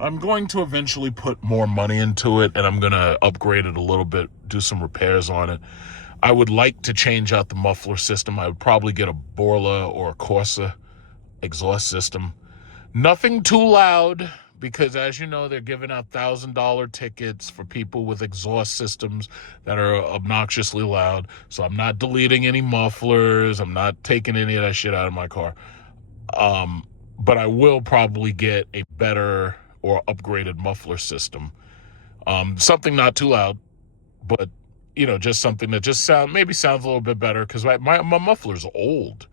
I'm going to eventually put more money into it, and I'm going to upgrade it a little bit, do some repairs on it. I would like to change out the muffler system. I would probably get a Borla or a Corsa exhaust system. Nothing too loud, because as you know, they're giving out $1,000 tickets for people with exhaust systems that are obnoxiously loud. So I'm not deleting any mufflers. I'm not taking any of that shit out of my car. But I will probably get a better or upgraded muffler system. Something not too loud, but, just something that just sounds a little bit better, because my muffler's old.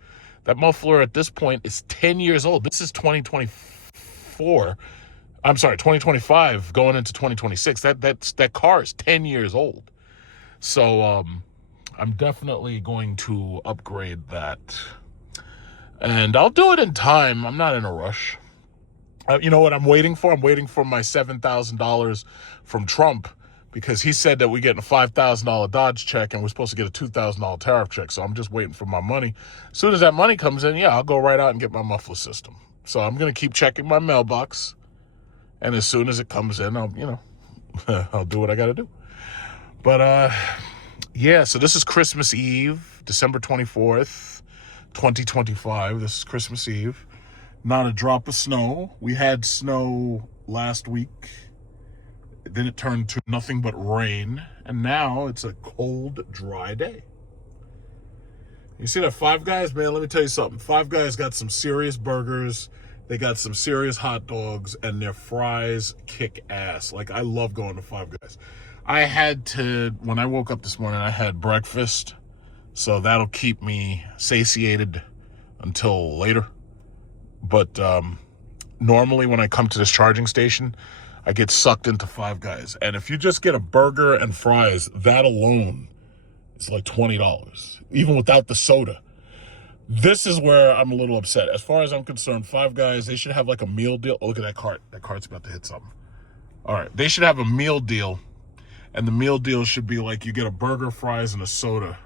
That muffler at this point is 10 years old. This is 2025 going into 2026. That car is 10 years old. So I'm definitely going to upgrade that. And I'll do it in time. I'm not in a rush. You know what I'm waiting for? I'm waiting for my $7,000 from Trump, because he said that we're getting a $5,000 Dodge check and we're supposed to get a $2,000 tariff check. So I'm just waiting for my money. As soon as that money comes in, I'll go right out and get my muffler system. So I'm going to keep checking my mailbox. And as soon as it comes in, I'll do what I got to do. But, so this is Christmas Eve, December 24th, 2025. This is Christmas Eve. Not a drop of snow. We had snow last week. Then it turned to nothing but rain, and now it's a cold, dry day. You see that Five Guys, man? Let me tell you something. Five Guys got some serious burgers. They got some serious hot dogs, and their fries kick ass. Like, I love going to Five Guys. When I woke up this morning, I had breakfast, so that'll keep me satiated until later. But normally when I come to this charging station, I get sucked into Five Guys. And if you just get a burger and fries, that alone is like $20, even without the soda. This is where I'm a little upset. As far as I'm concerned, Five Guys, they should have like a meal deal. Oh, look at that cart. That cart's about to hit something. All right, they should have a meal deal. And the meal deal should be like you get a burger, fries, and a soda.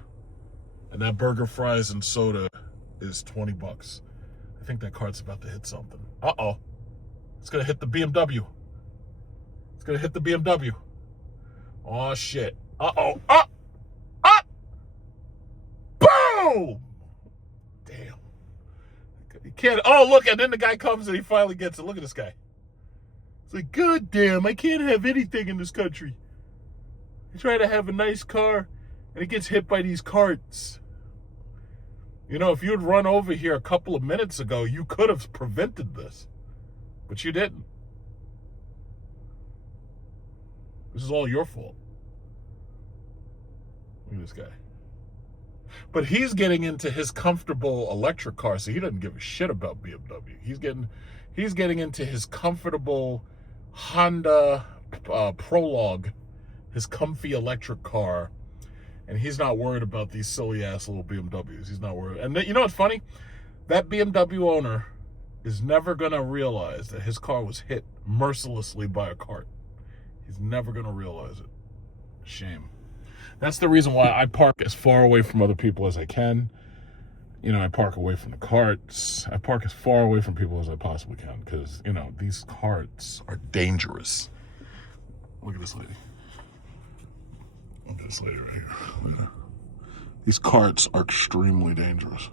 And that burger, fries, and soda is $20. I think that cart's about to hit something. Uh-oh. It's going to hit the BMW. It's going to hit the BMW. Oh, shit. Uh-oh. Up! Up! Boom! Damn. You can't... Oh, look, and then the guy comes and he finally gets it. Look at this guy. It's like, God damn, I can't have anything in this country. I try to have a nice car, and it gets hit by these carts. You know, if you had run over here a couple of minutes ago, you could have prevented this. But you didn't. This is all your fault. Look at this guy. But he's getting into his comfortable electric car, so he doesn't give a shit about BMW. He's getting into his comfortable Honda Prologue, his comfy electric car, and he's not worried about these silly ass little BMWs. He's not worried. And you know what's funny? That BMW owner is never gonna realize that his car was hit mercilessly by a cart. He's never gonna realize it. Shame. That's the reason why I park as far away from other people as I can. You know, I park away from the carts. I park as far away from people as I possibly can because, you know, these carts are dangerous. Look at this lady. Look at this lady right here. These carts are extremely dangerous.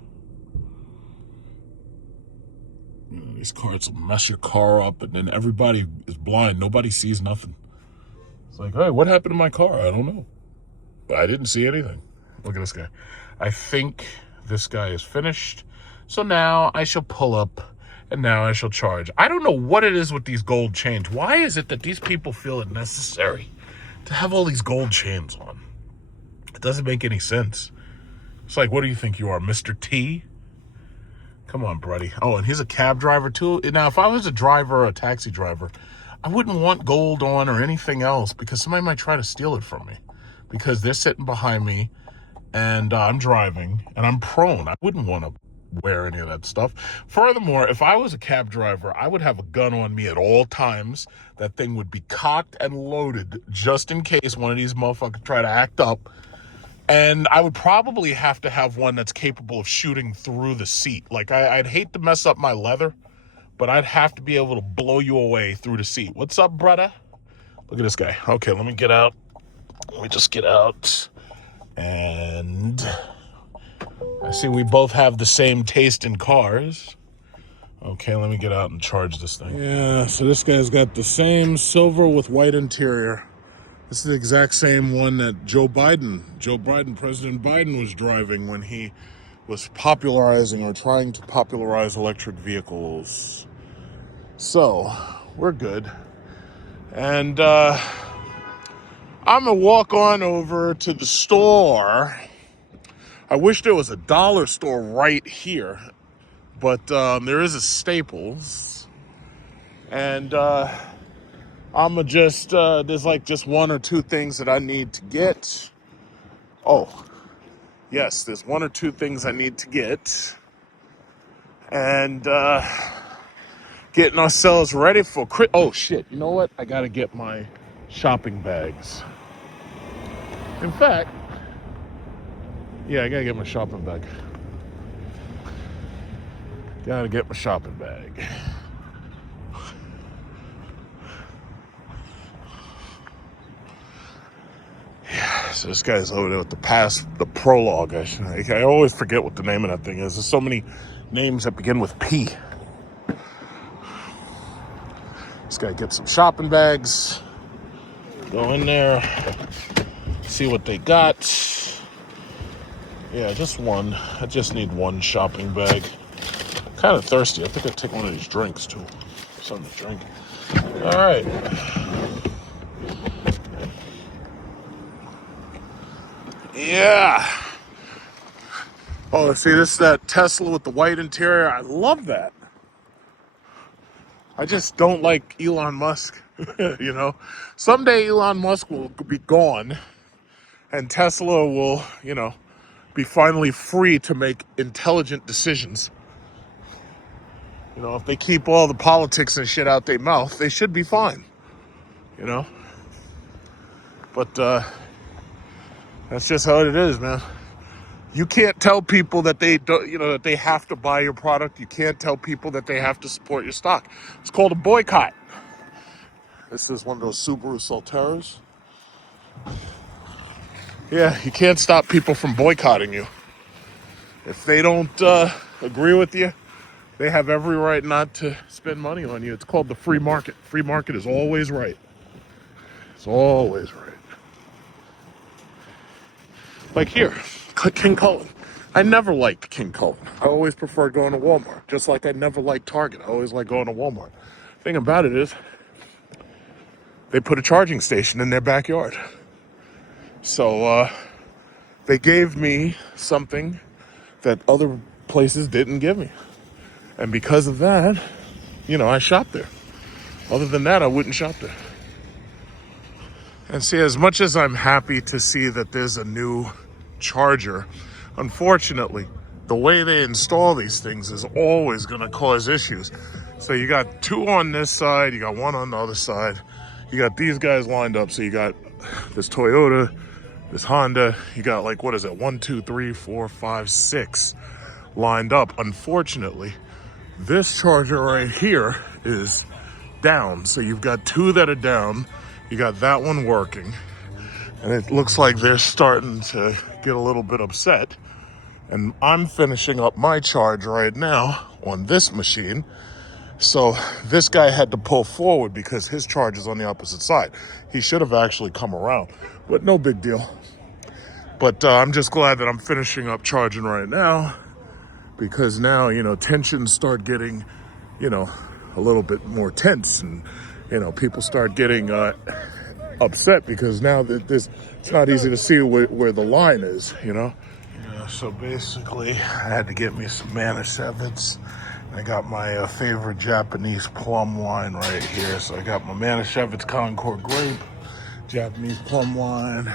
You know, these carts will mess your car up, and then everybody is blind. Nobody sees nothing. It's like, hey, what happened to my car? I don't know. But I didn't see anything. Look at this guy. I think this guy is finished. So now I shall pull up, and now I shall charge. I don't know what it is with these gold chains. Why is it that these people feel it necessary to have all these gold chains on? It doesn't make any sense. It's like, what do you think you are, Mr. T? Come on, buddy. Oh, and he's a cab driver too. Now, if I was a driver or a taxi driver, I wouldn't want gold on or anything else because somebody might try to steal it from me because they're sitting behind me and I'm driving and I'm prone. I wouldn't want to wear any of that stuff. Furthermore, if I was a cab driver, I would have a gun on me at all times. That thing would be cocked and loaded just in case one of these motherfuckers try to act up. And I would probably have to have one that's capable of shooting through the seat. Like, I'd hate to mess up my leather, but I'd have to be able to blow you away through the seat. What's up, brother? Look at this guy. Okay, let me get out. Let me just get out. And I see we both have the same taste in cars. Okay, let me get out and charge this thing. Yeah, so this guy's got the same silver with white interior. This is the exact same one that President Biden was driving when he was popularizing or trying to popularize electric vehicles. So, we're good. And I'm gonna walk on over to the store. I wish there was a dollar store right here, but there is a Staples. And I'm gonna just, there's like just one or two things that I need to get. Oh, yes, there's one or two things I need to get. And getting ourselves ready for oh shit, you know what? I gotta get my shopping bags. In fact, yeah, I gotta get my shopping bag. Gotta get my shopping bag. Yeah, so this guy's over there with the Prologue. I always forget what the name of that thing is. There's so many names that begin with P. This guy gets some shopping bags. Go in there, see what they got. Yeah, just one. I just need one shopping bag. I'm kind of thirsty. I think I'll take one of these drinks too. Something to drink. All right. Yeah. Oh, see, this is that Tesla with the white interior. I love that. I just don't like Elon Musk, you know. Someday Elon Musk will be gone and Tesla will, you know, be finally free to make intelligent decisions. You know, if they keep all the politics and shit out their mouth, they should be fine, you know. But that's just how it is, man. You can't tell people that they don't, you know, that they have to buy your product. You can't tell people that they have to support your stock. It's called a boycott. This is one of those Subaru Solterras. Yeah, you can't stop people from boycotting you. If they don't agree with you, they have every right not to spend money on you. It's called the free market. Free market is always right. It's always right. Like here, King Cullen. I never liked King Cullen. I always preferred going to Walmart. Just like I never liked Target. I always liked going to Walmart. Thing about it is, they put a charging station in their backyard. So they gave me something that other places didn't give me. And because of that, you know, I shop there. Other than that, I wouldn't shop there. And see, as much as I'm happy to see that there's a new charger, unfortunately, the way they install these things is always going to cause issues. So you got two on this side, you got one on the other side. You got these guys lined up. So you got this Toyota, this Honda, you got like, what is it? 1, 2, 3, 4, 5, 6 lined up. Unfortunately, this charger right here is down. So you've got two that are down. You got that one working. And it looks like they're starting to get a little bit upset. And I'm finishing up my charge right now on this machine. So this guy had to pull forward because his charge is on the opposite side. He should have actually come around, but no big deal. But I'm just glad that I'm finishing up charging right now, because now, you know, tensions start getting, you know, a little bit more tense, and, you know, people start getting upset because now that this, it's not easy to see where the line is, you know. Yeah, so basically I had to get me some Manischewitz. I got my favorite Japanese plum wine right here. So I got my Manischewitz Concord grape, Japanese plum wine.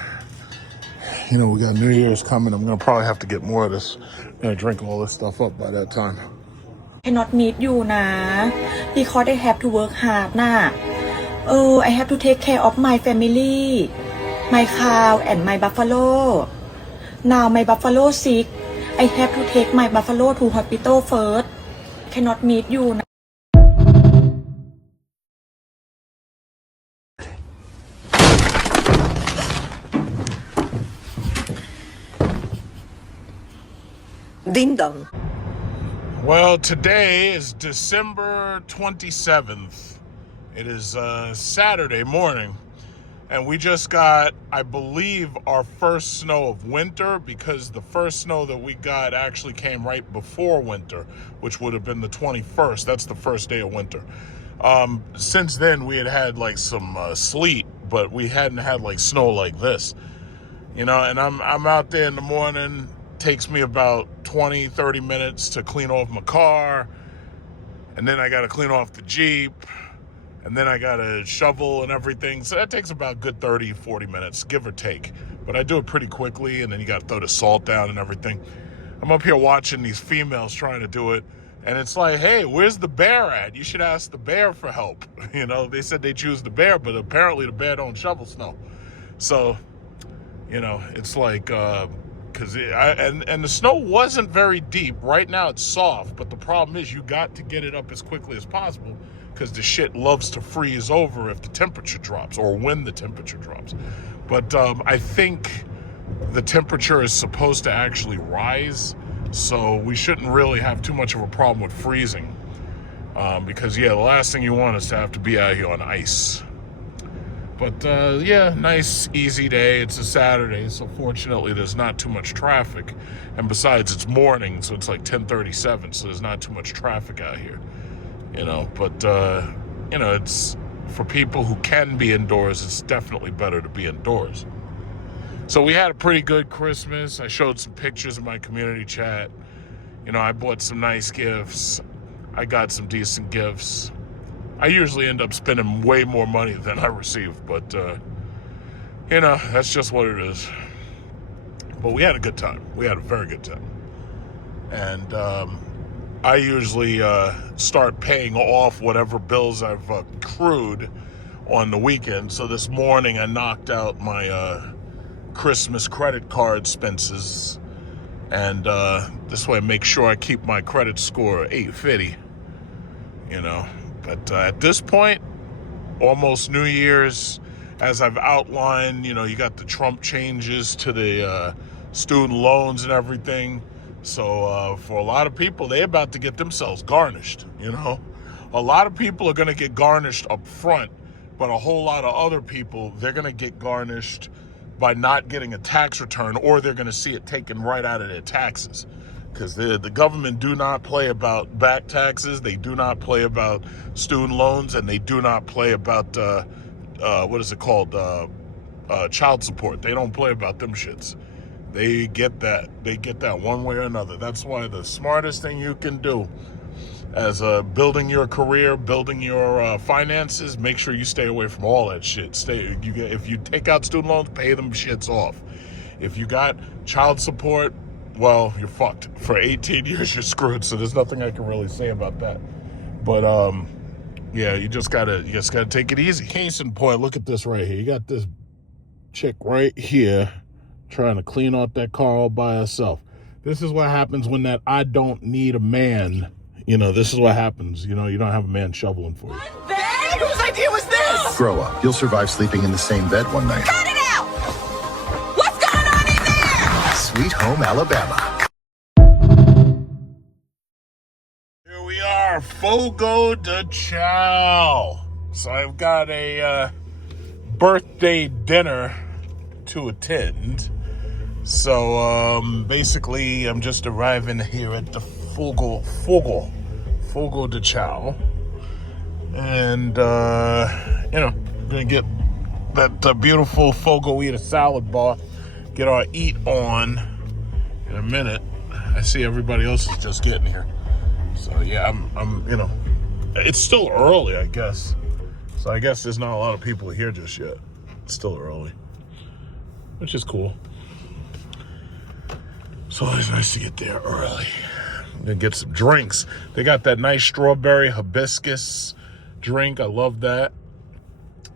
You know, we got New Year's coming. I'm gonna probably have to get more of this. I'm gonna drink all this stuff up by that time. Cannot meet you na, because I have to work hard na. I have to take care of my family, my cow and my buffalo. Now my buffalo sick. I have to take my buffalo to hospital first. Cannot meet you na. Ding dong. Well, today is December 27th. It is Saturday morning, and we just got, I believe, our first snow of winter, because the first snow that we got actually came right before winter, which would have been the 21st. That's the first day of winter. Since then, we had like some sleet, but we hadn't had like snow like this, you know. And I'm out there in the morning. Takes me about 20-30 minutes to clean off my car, and then I got to clean off the Jeep, and then I got to shovel and everything. So that takes about a good 30-40 minutes, give or take. But I do it pretty quickly, and then you got to throw the salt down and everything. I'm up here watching these females trying to do it, and it's like, hey, where's the bear at? You should ask the bear for help. You know, they said they choose the bear, but apparently the bear don't shovel snow. So, you know, it's like, and the snow wasn't very deep. Right now it's soft, but the problem is you got to get it up as quickly as possible, because the shit loves to freeze over if the temperature drops, or when the temperature drops. But I think the temperature is supposed to actually rise, so we shouldn't really have too much of a problem with freezing, because yeah, the last thing you want is to have to be out here on ice. But yeah, nice, easy day. It's a Saturday, so fortunately there's not too much traffic. And besides, it's morning, so it's like 10:37, so there's not too much traffic out here. But it's for people who can be indoors, it's definitely better to be indoors. So we had a pretty good Christmas. I showed some pictures in my community chat. I bought some nice gifts. I got some decent gifts. I usually end up spending way more money than I receive, but, that's just what it is. But we had a good time. We had a very good time. And I usually start paying off whatever bills I've accrued on the weekend. So this morning I knocked out my Christmas credit card expenses. And this way I make sure I keep my credit score 850, But at this point, almost New Year's, as I've outlined, you got the Trump changes to the student loans and everything. So for a lot of people, they're about to get themselves garnished, A lot of people are going to get garnished up front, but a whole lot of other people, they're going to get garnished by not getting a tax return, or they're going to see it taken right out of their taxes. Because the government do not play about back taxes, they do not play about student loans, and they do not play about, child support. They don't play about them shits. They get that. They get that one way or another. That's why the smartest thing you can do as building your career, building your finances, make sure you stay away from all that shit. If you take out student loans, pay them shits off. If you got child support, well, you're fucked. For 18 years, you're screwed. So there's nothing I can really say about that. But yeah, you just gotta take it easy. Case in point, look at this right here. You got this chick right here trying to clean out that car all by herself. This is what happens when that I don't need a man. This is what happens. You don't have a man shoveling for you. Bed? Whose idea was this? Grow up. You'll survive sleeping in the same bed one night. Cut it out! What's going on in there? Sweet Home Alabama. Here we are, Fogo de Chao. So I've got a birthday dinner to attend. So basically, I'm just arriving here at the Fogo de Chao, and gonna get that beautiful Fogo Eater salad bar, get our eat on in a minute. I see everybody else is just getting here, so yeah, I'm it's still early, I guess. So I guess there's not a lot of people here just yet. It's still early, which is cool. It's always nice to get there early. I'm gonna get some drinks. They got that nice strawberry hibiscus drink. I love that.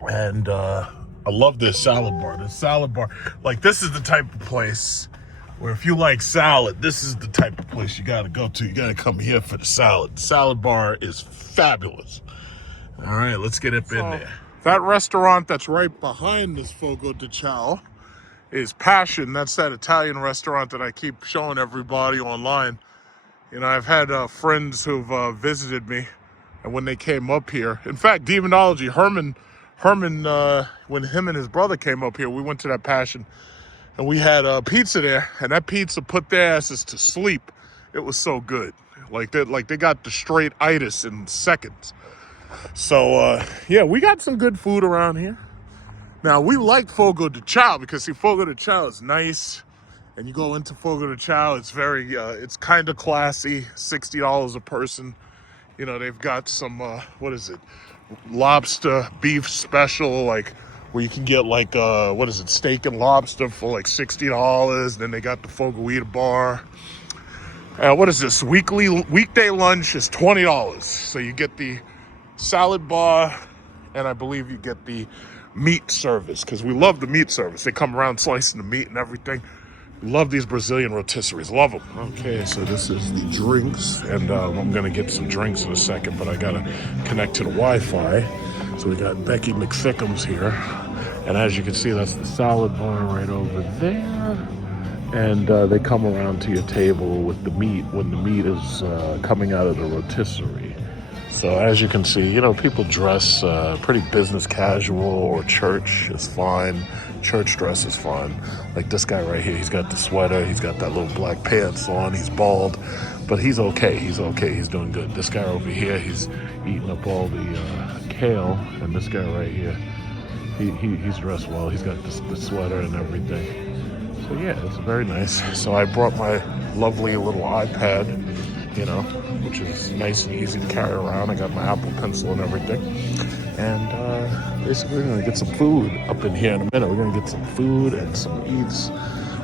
And I love this salad bar. This salad bar, this is the type of place where if you like salad, this is the type of place you gotta go to. You gotta come here for the salad. The salad bar is fabulous. All right, let's get up in there. That restaurant that's right behind this Fogo de Chao is Passion. That's that Italian restaurant that I keep showing everybody online. I've had friends who've visited me, and when they came up here, in fact, Demonology, Herman, when him and his brother came up here, we went to that Passion, and we had pizza there, and that pizza put their asses to sleep. It was so good. They got the straight itis in seconds. So yeah, we got some good food around here. Now, we like Fogo de Chao because, see, Fogo de Chao is nice. And you go into Fogo de Chao, it's very, it's kind of classy, $60 a person. They've got some, lobster beef special, where you can get steak and lobster for $60. Then they got the Fogo Eater bar. Weekday lunch is $20. So you get the salad bar, and I believe you get the meat service, because we love the meat service. They come around slicing the meat and everything. We love these Brazilian rotisseries. Love them. Okay, so this is the drinks, and I'm going to get some drinks in a second, but I got to connect to the Wi-Fi. So we got Becky McThickums here, and as you can see, that's the salad bar right over there. And they come around to your table with the meat when the meat is coming out of the rotisserie. So as you can see, people dress pretty business casual, or church is fine. Church dress is fine. Like this guy right here, he's got the sweater, he's got that little black pants on, he's bald, but he's okay. He's doing good. This guy over here, he's eating up all the kale, and this guy right here, he's dressed well. He's got the sweater and everything. So yeah, it's very nice. So I brought my lovely little iPad, which is nice and easy to carry around. I got my Apple Pencil and everything. And basically we're gonna get some food up in here in a minute. We're gonna get some food and some eats.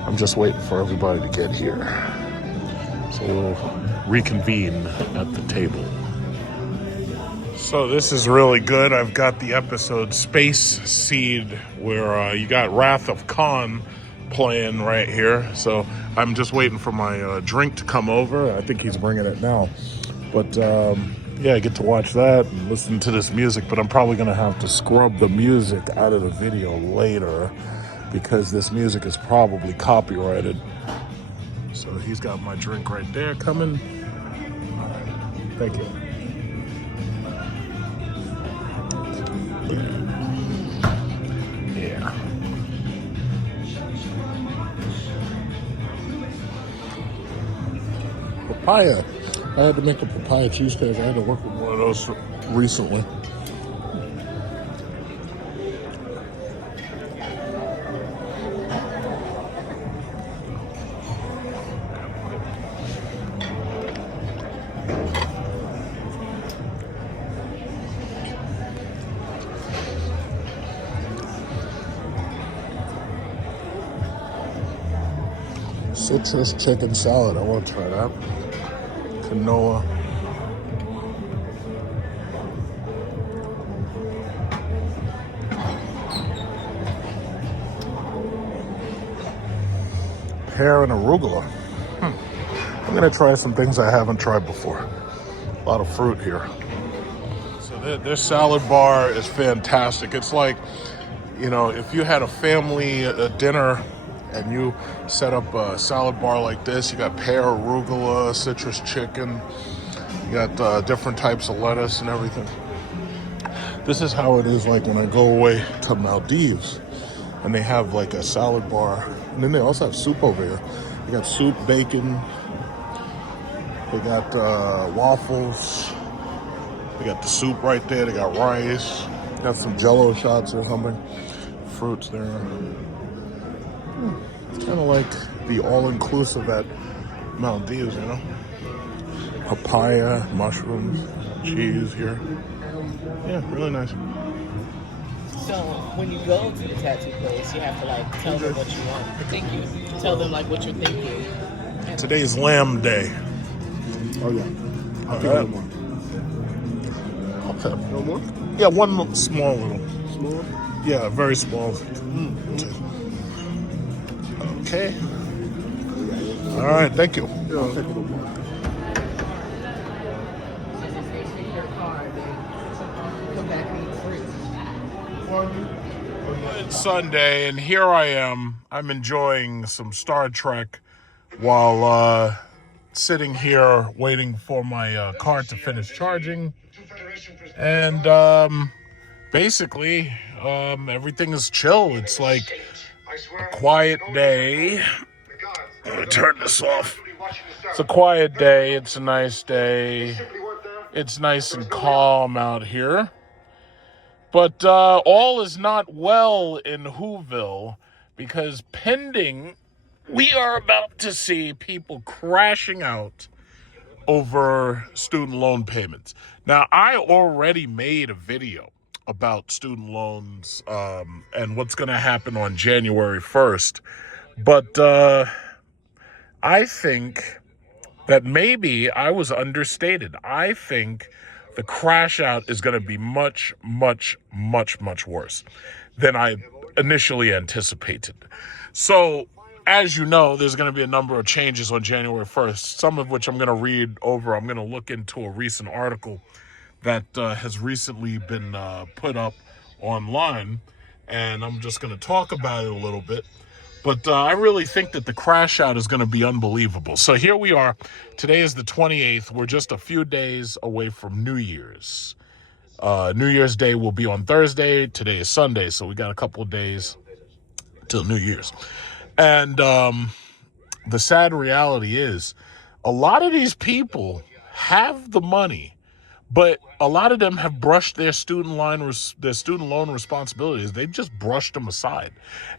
I'm just waiting for everybody to get here. So we'll reconvene at the table. So this is really good. I've got the episode Space Seed, where you got Wrath of Khan playing right here. So I'm just waiting for my drink to come over. I think he's bringing it now. But yeah, I get to watch that and listen to this music, but I'm probably going to have to scrub the music out of the video later because this music is probably copyrighted. So he's got my drink right there coming. All right. Thank you. Yeah. Papaya. I had to make a papaya cheesecake. I had to work with one of those recently. Citrus chicken salad. I want to try that. Canola. Pear and arugula. I'm gonna try some things I haven't tried before. A lot of fruit here. So this salad bar is fantastic. It's like, if you had a family dinner and you set up a salad bar like this, you got pear, arugula, citrus chicken, you got different types of lettuce and everything. This is how it is like when I go away to Maldives and they have like a salad bar. And then they also have soup over here. They got soup, bacon, they got waffles, they got the soup right there, they got rice, got some Jell-O shots or something, fruits there. It's kind of like the all-inclusive at Maldives, Papaya, mushrooms, cheese here. Yeah, really nice. So when you go to the tattoo place, you have to tell them what you want. Thank you. Tell them what you're thinking. Today's Lamb Day. Oh yeah. I'll take one more. Okay. No more? Yeah, one small little. Small? Yeah, very small. Okay. All right, thank you. Yeah, I'll take one more. It's Sunday, and here I am. I'm enjoying some Star Trek while sitting here waiting for my car to finish charging. And basically, everything is chill. It's like a quiet day. I'm gonna turn this off. It's a quiet day. It's a nice day. It's nice and calm out here. But all is not well in Whoville because we are about to see people crashing out over student loan payments. Now, I already made a video about student loans and what's going to happen on January 1st. But I think that maybe I was understated. I think the crash out is going to be much, much, much, much worse than I initially anticipated. So, as you know, there's going to be a number of changes on January 1st, some of which I'm going to read over. I'm going to look into a recent article that has recently been put up online, and I'm just going to talk about it a little bit. But I really think that the crash out is going to be unbelievable. So here we are. Today is the 28th. We're just a few days away from New Year's. New Year's Day will be on Thursday. Today is Sunday, so we got a couple of days till New Year's. And the sad reality is a lot of these people have the money, but a lot of them have brushed their student loan responsibilities. They've just brushed them aside,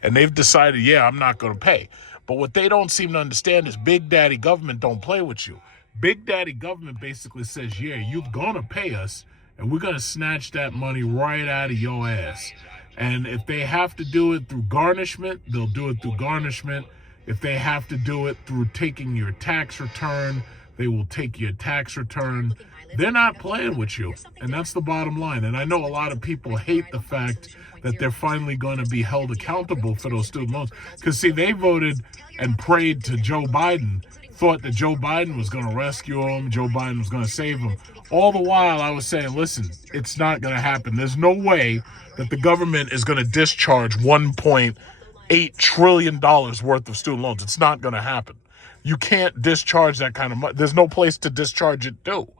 and they've decided, yeah, I'm not going to pay. But what they don't seem to understand is Big Daddy government don't play with you. Big Daddy government basically says, yeah, you're going to pay us, and we're going to snatch that money right out of your ass. And if they have to do it through garnishment, they'll do it through garnishment. If they have to do it through taking your tax return, they will take your tax return. They're not playing with you, and that's the bottom line. And I know a lot of people hate the fact that they're finally going to be held accountable for those student loans. Because, see, they voted and prayed to Joe Biden, thought that Joe Biden was going to rescue them, Joe Biden was going to save them. All the while, I was saying, listen, it's not going to happen. There's no way that the government is going to discharge $1.8 trillion worth of student loans. It's not going to happen. You can't discharge that kind of money. There's no place to discharge it to.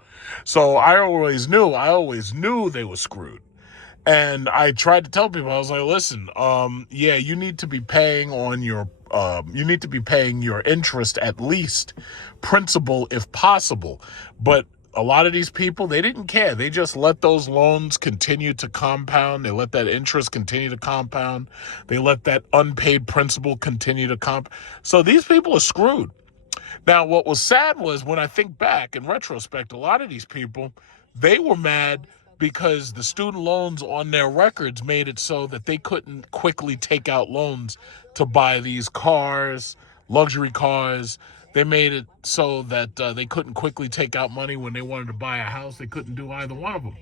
So I always knew they were screwed. And I tried to tell people, I was like, listen, yeah, you need to be paying on your, your interest, at least principal if possible. But a lot of these people, they didn't care. They just let those loans continue to compound. They let that interest continue to compound. They let that unpaid principal continue to compound. So these people are screwed. Now, what was sad was when I think back in retrospect, a lot of these people, they were mad because the student loans on their records made it so that they couldn't quickly take out loans to buy these cars, luxury cars. They made it so that they couldn't quickly take out money when they wanted to buy a house. They couldn't do either one of them.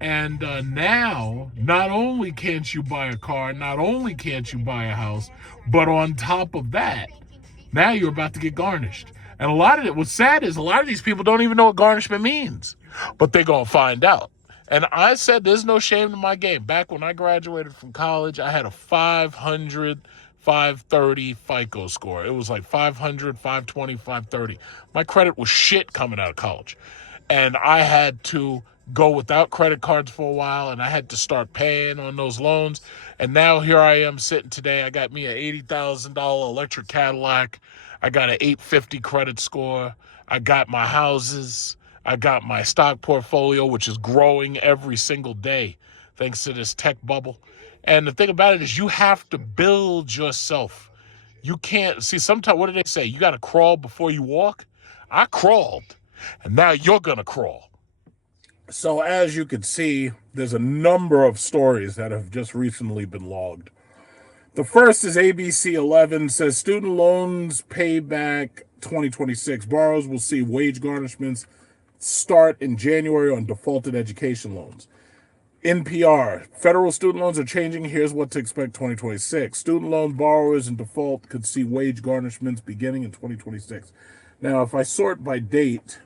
And now, not only can't you buy a car, not only can't you buy a house, but on top of that, now you're about to get garnished. And what's sad is a lot of these people don't even know what garnishment means, but they're going to find out. And I said, there's no shame in my game. Back when I graduated from college, I had a 530 FICO score. It was like 500, 520, 530. My credit was shit coming out of college. And I had to go without credit cards for a while, and I had to start paying on those loans. And now here I am sitting today. I got me an $80,000 electric Cadillac. I got an 850 credit score. I got my houses. I got my stock portfolio, which is growing every single day thanks to this tech bubble. And the thing about it is you have to build yourself. You can't, see, sometimes, what do they say? You got to crawl before you walk. I crawled, and now you're going to crawl. So as you can see, there's a number of stories that have just recently been logged. The first is ABC 11, says student loans payback 2026. Borrowers will see wage garnishments start in January on defaulted education loans. NPR, federal student loans are changing. Here's what to expect 2026. Student loan borrowers in default could see wage garnishments beginning in 2026. Now, if I sort by date,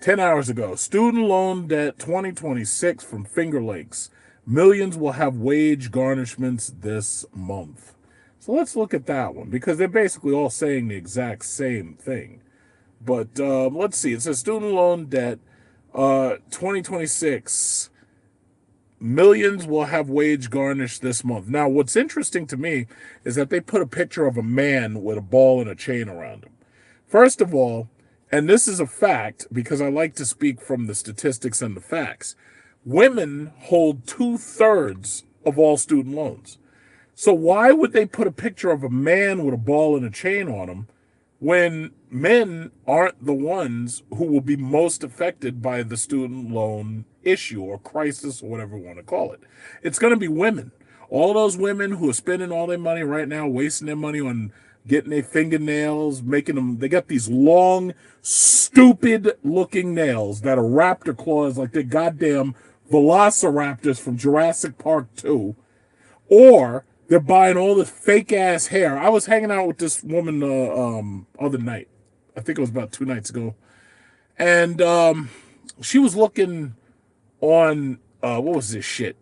10 hours ago, student loan debt 2026 from Finger Lakes. Millions will have wage garnishments this month. So let's look at that one, because they're basically all saying the exact same thing. But let's see. It says student loan debt 2026. Millions will have wage garnished this month. Now, what's interesting to me is that they put a picture of a man with a ball and a chain around him. First of all, and this is a fact because I like to speak from the statistics and the facts, women hold 2/3 of all student loans. So why would they put a picture of a man with a ball and a chain on him when men aren't the ones who will be most affected by the student loan issue or crisis or whatever you want to call it? It's going to be women. All those women who are spending all their money right now, wasting their money on getting their fingernails, making them, they got these long, stupid looking nails that are raptor claws like they're goddamn velociraptors from Jurassic Park 2. Or they're buying all this fake ass hair. I was hanging out with this woman other night. I think it was about 2 nights ago. And she was looking on, what was this shit?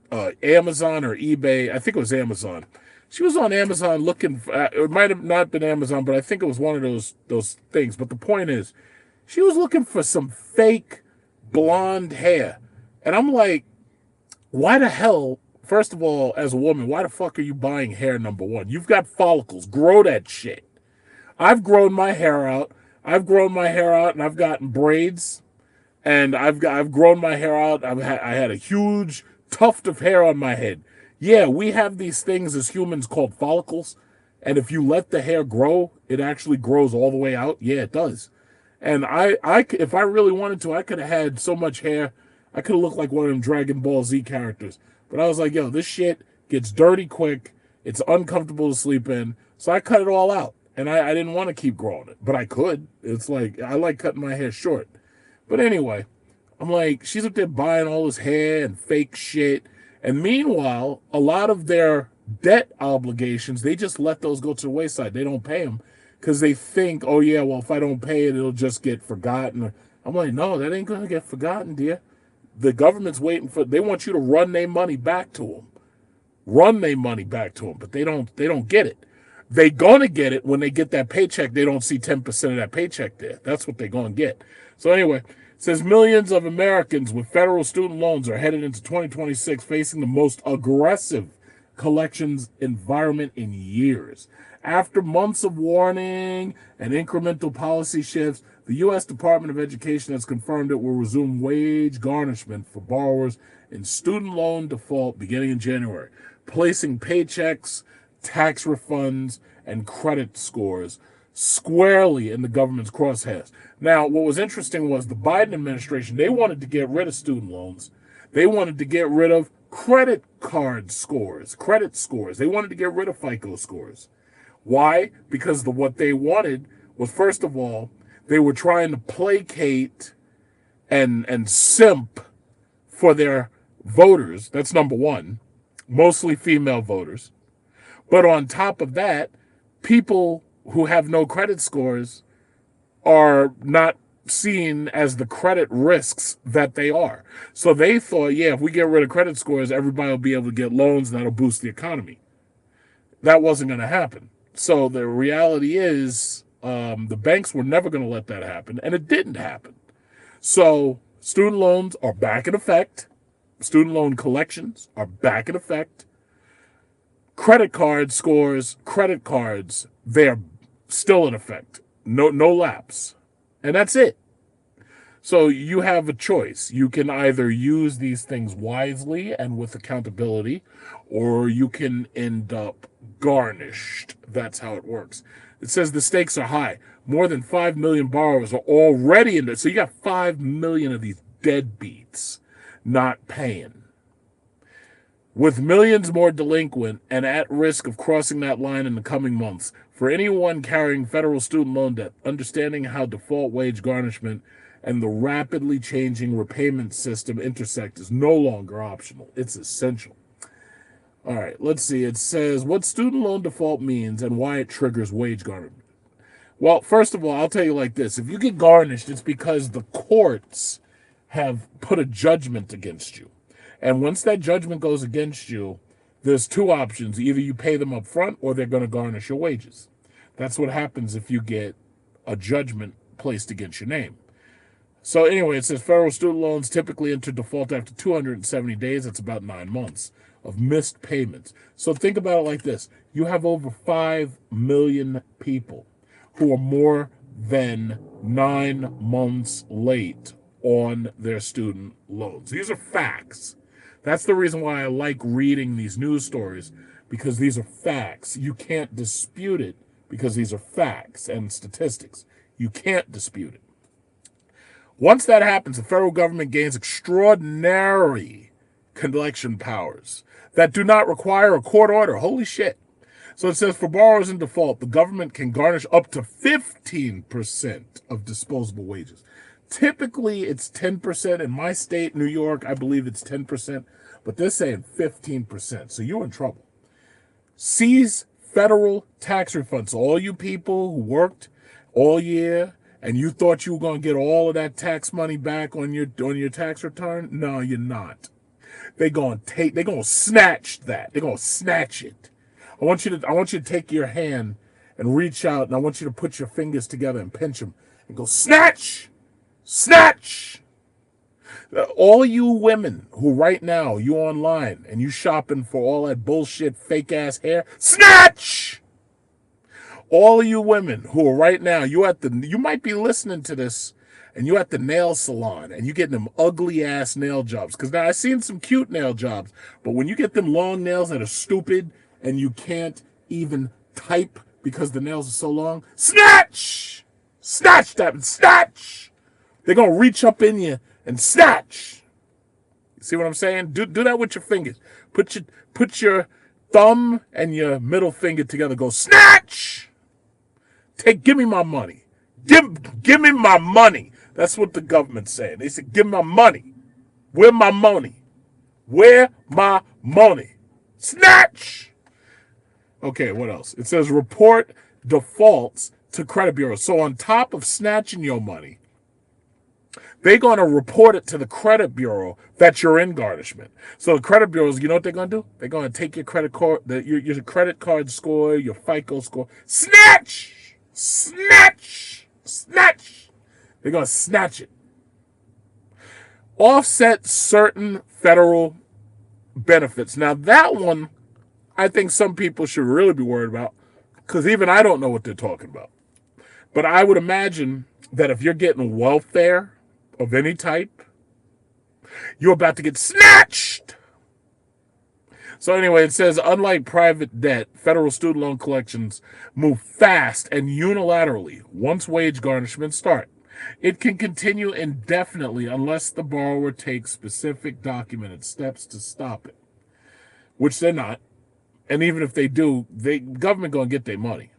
Amazon or eBay. I think it was Amazon. She was on Amazon looking for, it might have not been Amazon, but I think it was one of those things. But the point is, she was looking for some fake blonde hair. And I'm like, why the hell, first of all, as a woman, why the fuck are you buying hair, number one? You've got follicles. Grow that shit. I've grown my hair out. And I've gotten braids. And I've grown my hair out. I had a huge tuft of hair on my head. Yeah, we have these things as humans called follicles. And if you let the hair grow, it actually grows all the way out. Yeah, it does. And if I really wanted to, I could have had so much hair, I could have looked like one of them Dragon Ball Z characters. But I was like, yo, this shit gets dirty quick. It's uncomfortable to sleep in. So I cut it all out. And I didn't want to keep growing it. But I could. It's like, I like cutting my hair short. But anyway, I'm like, she's up there buying all this hair and fake shit. And meanwhile, a lot of their debt obligations, they just let those go to the wayside. They don't pay them because they think, oh, yeah, well, if I don't pay it, it'll just get forgotten. I'm like, no, that ain't going to get forgotten, dear. The government's waiting they want you to run their money back to them. Run their money back to them, but they don't get it. They going to get it when they get that paycheck. They don't see 10% of that paycheck there. That's what they're going to get. So anyway, it says millions of Americans with federal student loans are headed into 2026 facing the most aggressive collections environment in years. After months of warning and incremental policy shifts, the U.S. Department of Education has confirmed it will resume wage garnishment for borrowers in student loan default beginning in January, placing paychecks, tax refunds, and credit scores squarely in the government's crosshairs. Now, what was interesting was the Biden administration, they wanted to get rid of student loans. They wanted to get rid of credit scores. They wanted to get rid of FICO scores. Why? Because what they wanted was, first of all, they were trying to placate and simp for their voters. That's number one, mostly female voters. But on top of that, people who have no credit scores are not seen as the credit risks that they are. So they thought, yeah, if we get rid of credit scores, everybody will be able to get loans and that'll boost the economy. That wasn't going to happen. So the reality is the banks were never going to let that happen, and it didn't happen. So student loans are back in effect. Student loan collections are back in effect. Credit card scores, credit cards, they're still in effect. No lapse. And that's it. So you have a choice. You can either use these things wisely and with accountability, or you can end up garnished. That's how it works. It says the stakes are high. More than 5 million borrowers are already in there. So you got 5 million of these deadbeats not paying. With millions more delinquent and at risk of crossing that line in the coming months, for anyone carrying federal student loan debt, understanding how default wage garnishment and the rapidly changing repayment system intersect is no longer optional. It's essential. All right, let's see. It says what student loan default means and why it triggers wage garnishment. Well, first of all, I'll tell you like this. If you get garnished, it's because the courts have put a judgment against you. And once that judgment goes against you, there's two options. Either you pay them up front or they're going to garnish your wages. That's what happens if you get a judgment placed against your name. So anyway, it says federal student loans typically enter default after 270 days. That's about 9 months of missed payments. So think about it like this. You have over 5 million people who are more than 9 months late on their student loans. These are facts. That's the reason why I like reading these news stories, because these are facts. You can't dispute it because these are facts and statistics. You can't dispute it. Once that happens, the federal government gains extraordinary collection powers that do not require a court order. Holy shit. So it says for borrowers in default, the government can garnish up to 15% of disposable wages. Typically, it's 10%. In my state, New York, I believe it's 10%, but they're saying 15%. So you're in trouble. Seize federal tax refunds. So all you people who worked all year and you thought you were going to get all of that tax money back on your tax return, no, you're not. They're going to snatch that. They're going to snatch it. I want you to take your hand and reach out, and I want you to put your fingers together and pinch them and go, snatch! Snatch! All you women who right now, you online and you shopping for all that bullshit fake ass hair, snatch! All of you women who are right now, you might be listening to this and you at the nail salon and you getting them ugly ass nail jobs. Because now I've seen some cute nail jobs, but when you get them long nails that are stupid and you can't even type because the nails are so long, snatch! Snatch that, snatch! They're going to reach up in you and snatch. You see what I'm saying? Do that with your fingers. Put your thumb and your middle finger together. Go snatch! Give me my money. Give me my money. That's what the government's saying. They said, give me my money. Where my money? Where my money? Snatch! Okay, what else? It says report defaults to credit bureaus. So on top of snatching your money, they're going to report it to the credit bureau that you're in garnishment. So the credit bureaus, you know what they're going to do? They're going to take your credit card, your credit card score, your FICO score. Snatch! Snatch! Snatch! They're going to snatch it. Offset certain federal benefits. Now that one, I think some people should really be worried about because even I don't know what they're talking about. But I would imagine that if you're getting welfare of any type, you're about to get snatched. So anyway, it says, unlike private debt, federal student loan collections move fast and unilaterally once wage garnishments start. It can continue indefinitely unless the borrower takes specific documented steps to stop it, which they're not. And even if they do, the government going to get their money.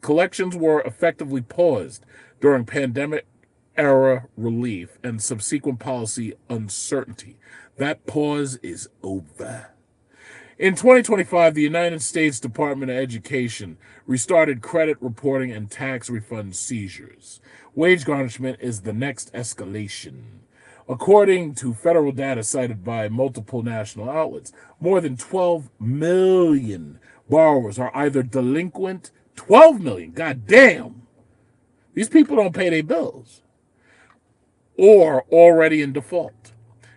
Collections were effectively paused during pandemic-era relief and subsequent policy uncertainty. That pause is over. In 2025, the United States Department of Education restarted credit reporting and tax refund seizures. Wage garnishment is the next escalation. According to federal data cited by multiple national outlets, more than 12 million borrowers are either delinquent, 12 million, goddamn. These people don't pay their bills, or already in default,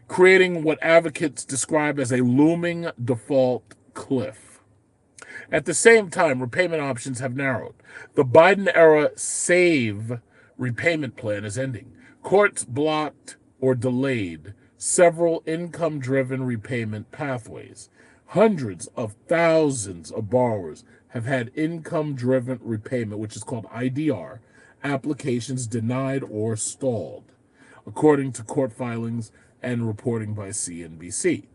creating what advocates describe as a looming default cliff. At the same time, repayment options have narrowed. The Biden-era SAVE repayment plan is ending. Courts blocked or delayed several income-driven repayment pathways. Hundreds of thousands of borrowers have had income-driven repayment, which is called IDR, applications denied or stalled, according to court filings and reporting by CNBC.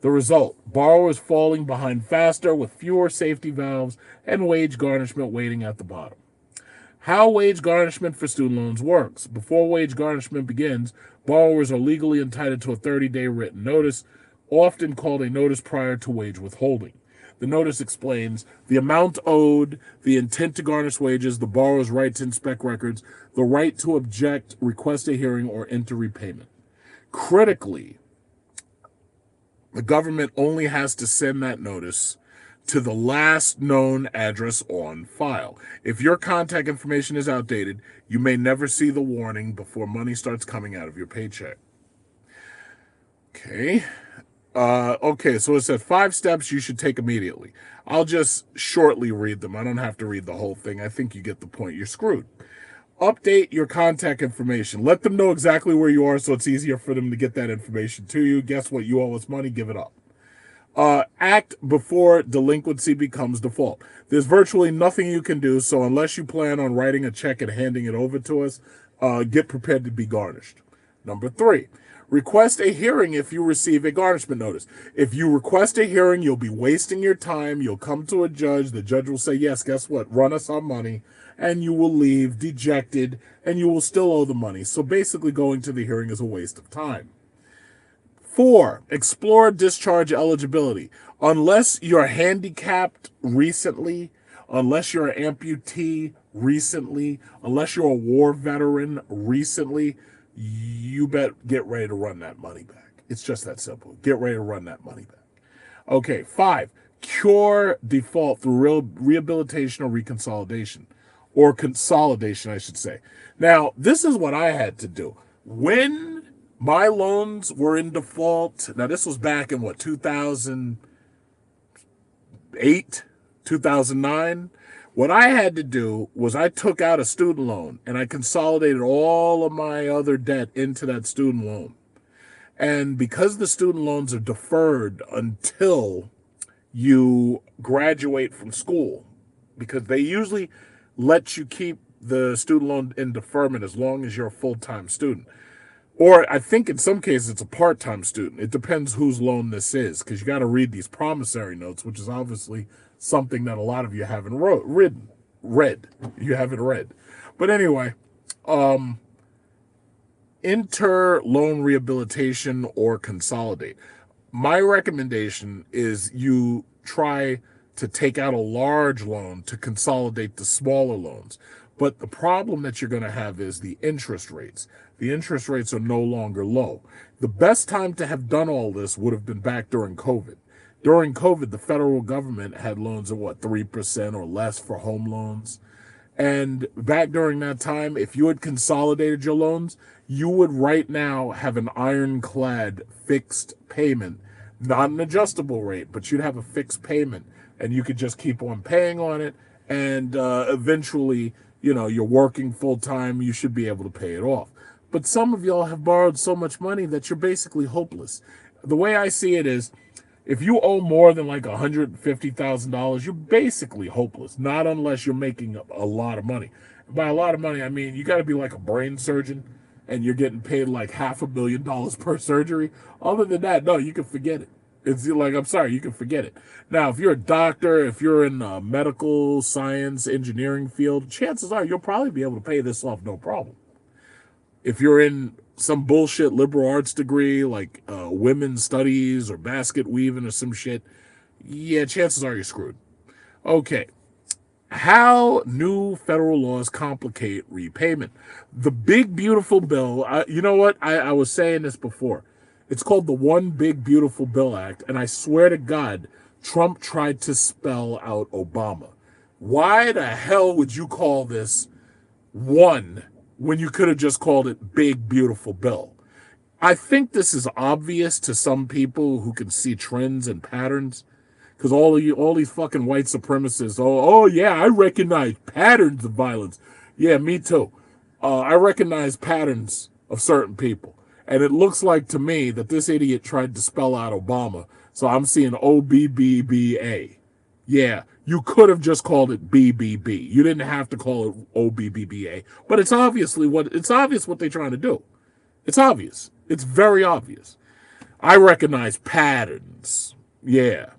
The result, borrowers falling behind faster with fewer safety valves and wage garnishment waiting at the bottom. How wage garnishment for student loans works. Before wage garnishment begins, borrowers are legally entitled to a 30-day written notice, often called a notice prior to wage withholding. The notice explains the amount owed, the intent to garnish wages, the borrower's right to inspect records, the right to object, request a hearing, or enter repayment. Critically, the government only has to send that notice to the last known address on file. If your contact information is outdated, you may never see the warning before money starts coming out of your paycheck. Okay. So it said 5 steps you should take immediately. I'll just shortly read them. I don't have to read the whole thing. I think you get the point. You're screwed. Update your contact information. Let them know exactly where you are so it's easier for them to get that information to you. Guess what? You owe us money. Give it up. Act before delinquency becomes default. There's virtually nothing you can do, so unless you plan on writing a check and handing it over to us, get prepared to be garnished. Number 3, request a hearing if you receive a garnishment notice. If you request a hearing, you'll be wasting your time. You'll come to a judge. The judge will say, yes, guess what? Run us our money. And you will leave dejected, and you will still owe the money. So basically going to the hearing is a waste of time. 4, explore discharge eligibility. Unless you're handicapped recently, unless you're an amputee recently, unless you're a war veteran recently, you get ready to run that money back. It's just that simple. Get ready to run that money back. Okay, 5, cure default through rehabilitation or reconsolidation, or consolidation, I should say. Now, this is what I had to do. When my loans were in default, now this was back in 2008, 2009. What I had to do was I took out a student loan and I consolidated all of my other debt into that student loan. And because the student loans are deferred until you graduate from school, because they usually let you keep the student loan in deferment as long as you're a full-time student. Or I think in some cases it's a part-time student. It depends whose loan this is, because you got to read these promissory notes, which is obviously something that a lot of you haven't read. You haven't read. But anyway, enter loan rehabilitation or consolidate. My recommendation is you try to take out a large loan to consolidate the smaller loans. But the problem that you're going to have is the interest rates. The interest rates are no longer low. The best time to have done all this would have been back during COVID. During COVID, the federal government had loans of 3% or less for home loans. And back during that time, if you had consolidated your loans, you would right now have an ironclad fixed payment, not an adjustable rate, but you'd have a fixed payment and you could just keep on paying on it. And eventually, you're working full time, you should be able to pay it off. But some of y'all have borrowed so much money that you're basically hopeless. The way I see it is, if you owe more than $150,000, you're basically hopeless, not unless you're making a lot of money. By a lot of money, I mean you got to be like a brain surgeon and you're getting paid like $500,000 per surgery. Other than that, no, you can forget it. It's like, I'm sorry, you can forget it. Now, if you're a doctor, if you're in medical science, engineering field, chances are you'll probably be able to pay this off no problem. If you're in some bullshit liberal arts degree like women's studies or basket weaving or some shit, yeah, chances are you're screwed. Okay. How new federal laws complicate repayment. The big, beautiful bill, you know what? I was saying this before. It's called the One Big Beautiful Bill Act, and I swear to God, Trump tried to spell out Obama. Why the hell would you call this one when you could have just called it Big Beautiful Bill? I think this is obvious to some people who can see trends and patterns, because all these fucking white supremacists, oh yeah, I recognize patterns of violence. Yeah, me too. I recognize patterns of certain people. And it looks like to me that this idiot tried to spell out Obama. So I'm seeing OBBBA. Yeah, you could have just called it BBB. You didn't have to call it OBBBA. But it's obvious what they're trying to do. It's obvious. It's very obvious. I recognize patterns. Yeah.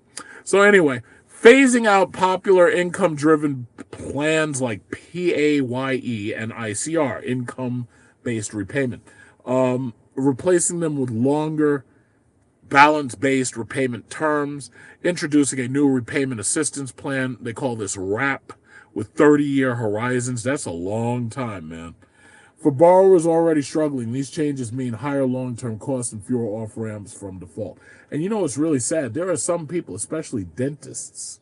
So anyway, phasing out popular income-driven plans like PAYE and ICR, income-based repayment. Replacing them with longer balance-based repayment terms, introducing a new repayment assistance plan. They call this RAP with 30-year horizons. That's a long time, man. For borrowers already struggling, these changes mean higher long-term costs and fewer off-ramps from default. And you know what's really sad? There are some people, especially dentists,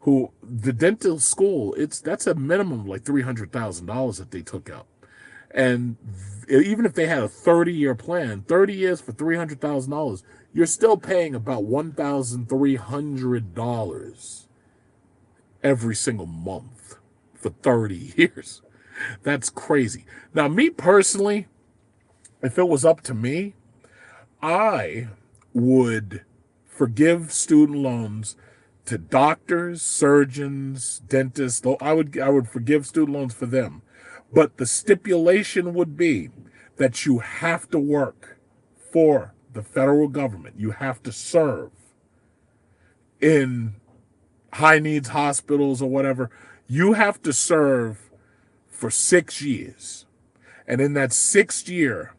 who the dental school, that's a minimum like $300,000 that they took out. And even if they had a 30-year plan, 30 years for $300,000, you're still paying about $1,300 every single month for 30 years. That's crazy. Now, me personally, if it was up to me, I would forgive student loans to doctors, surgeons, dentists. I would forgive student loans for them. But the stipulation would be that you have to work for the federal government. You have to serve in high needs hospitals or whatever. You have to serve for 6 years. And in that 6th year,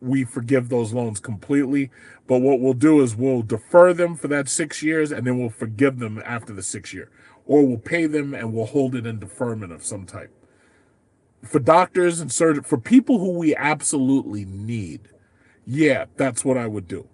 we forgive those loans completely. But what we'll do is we'll defer them for that 6 years and then we'll forgive them after the 6th year. Or we'll pay them and we'll hold it in deferment of some type. For doctors and surgeons, for people who we absolutely need, yeah, that's what I would do.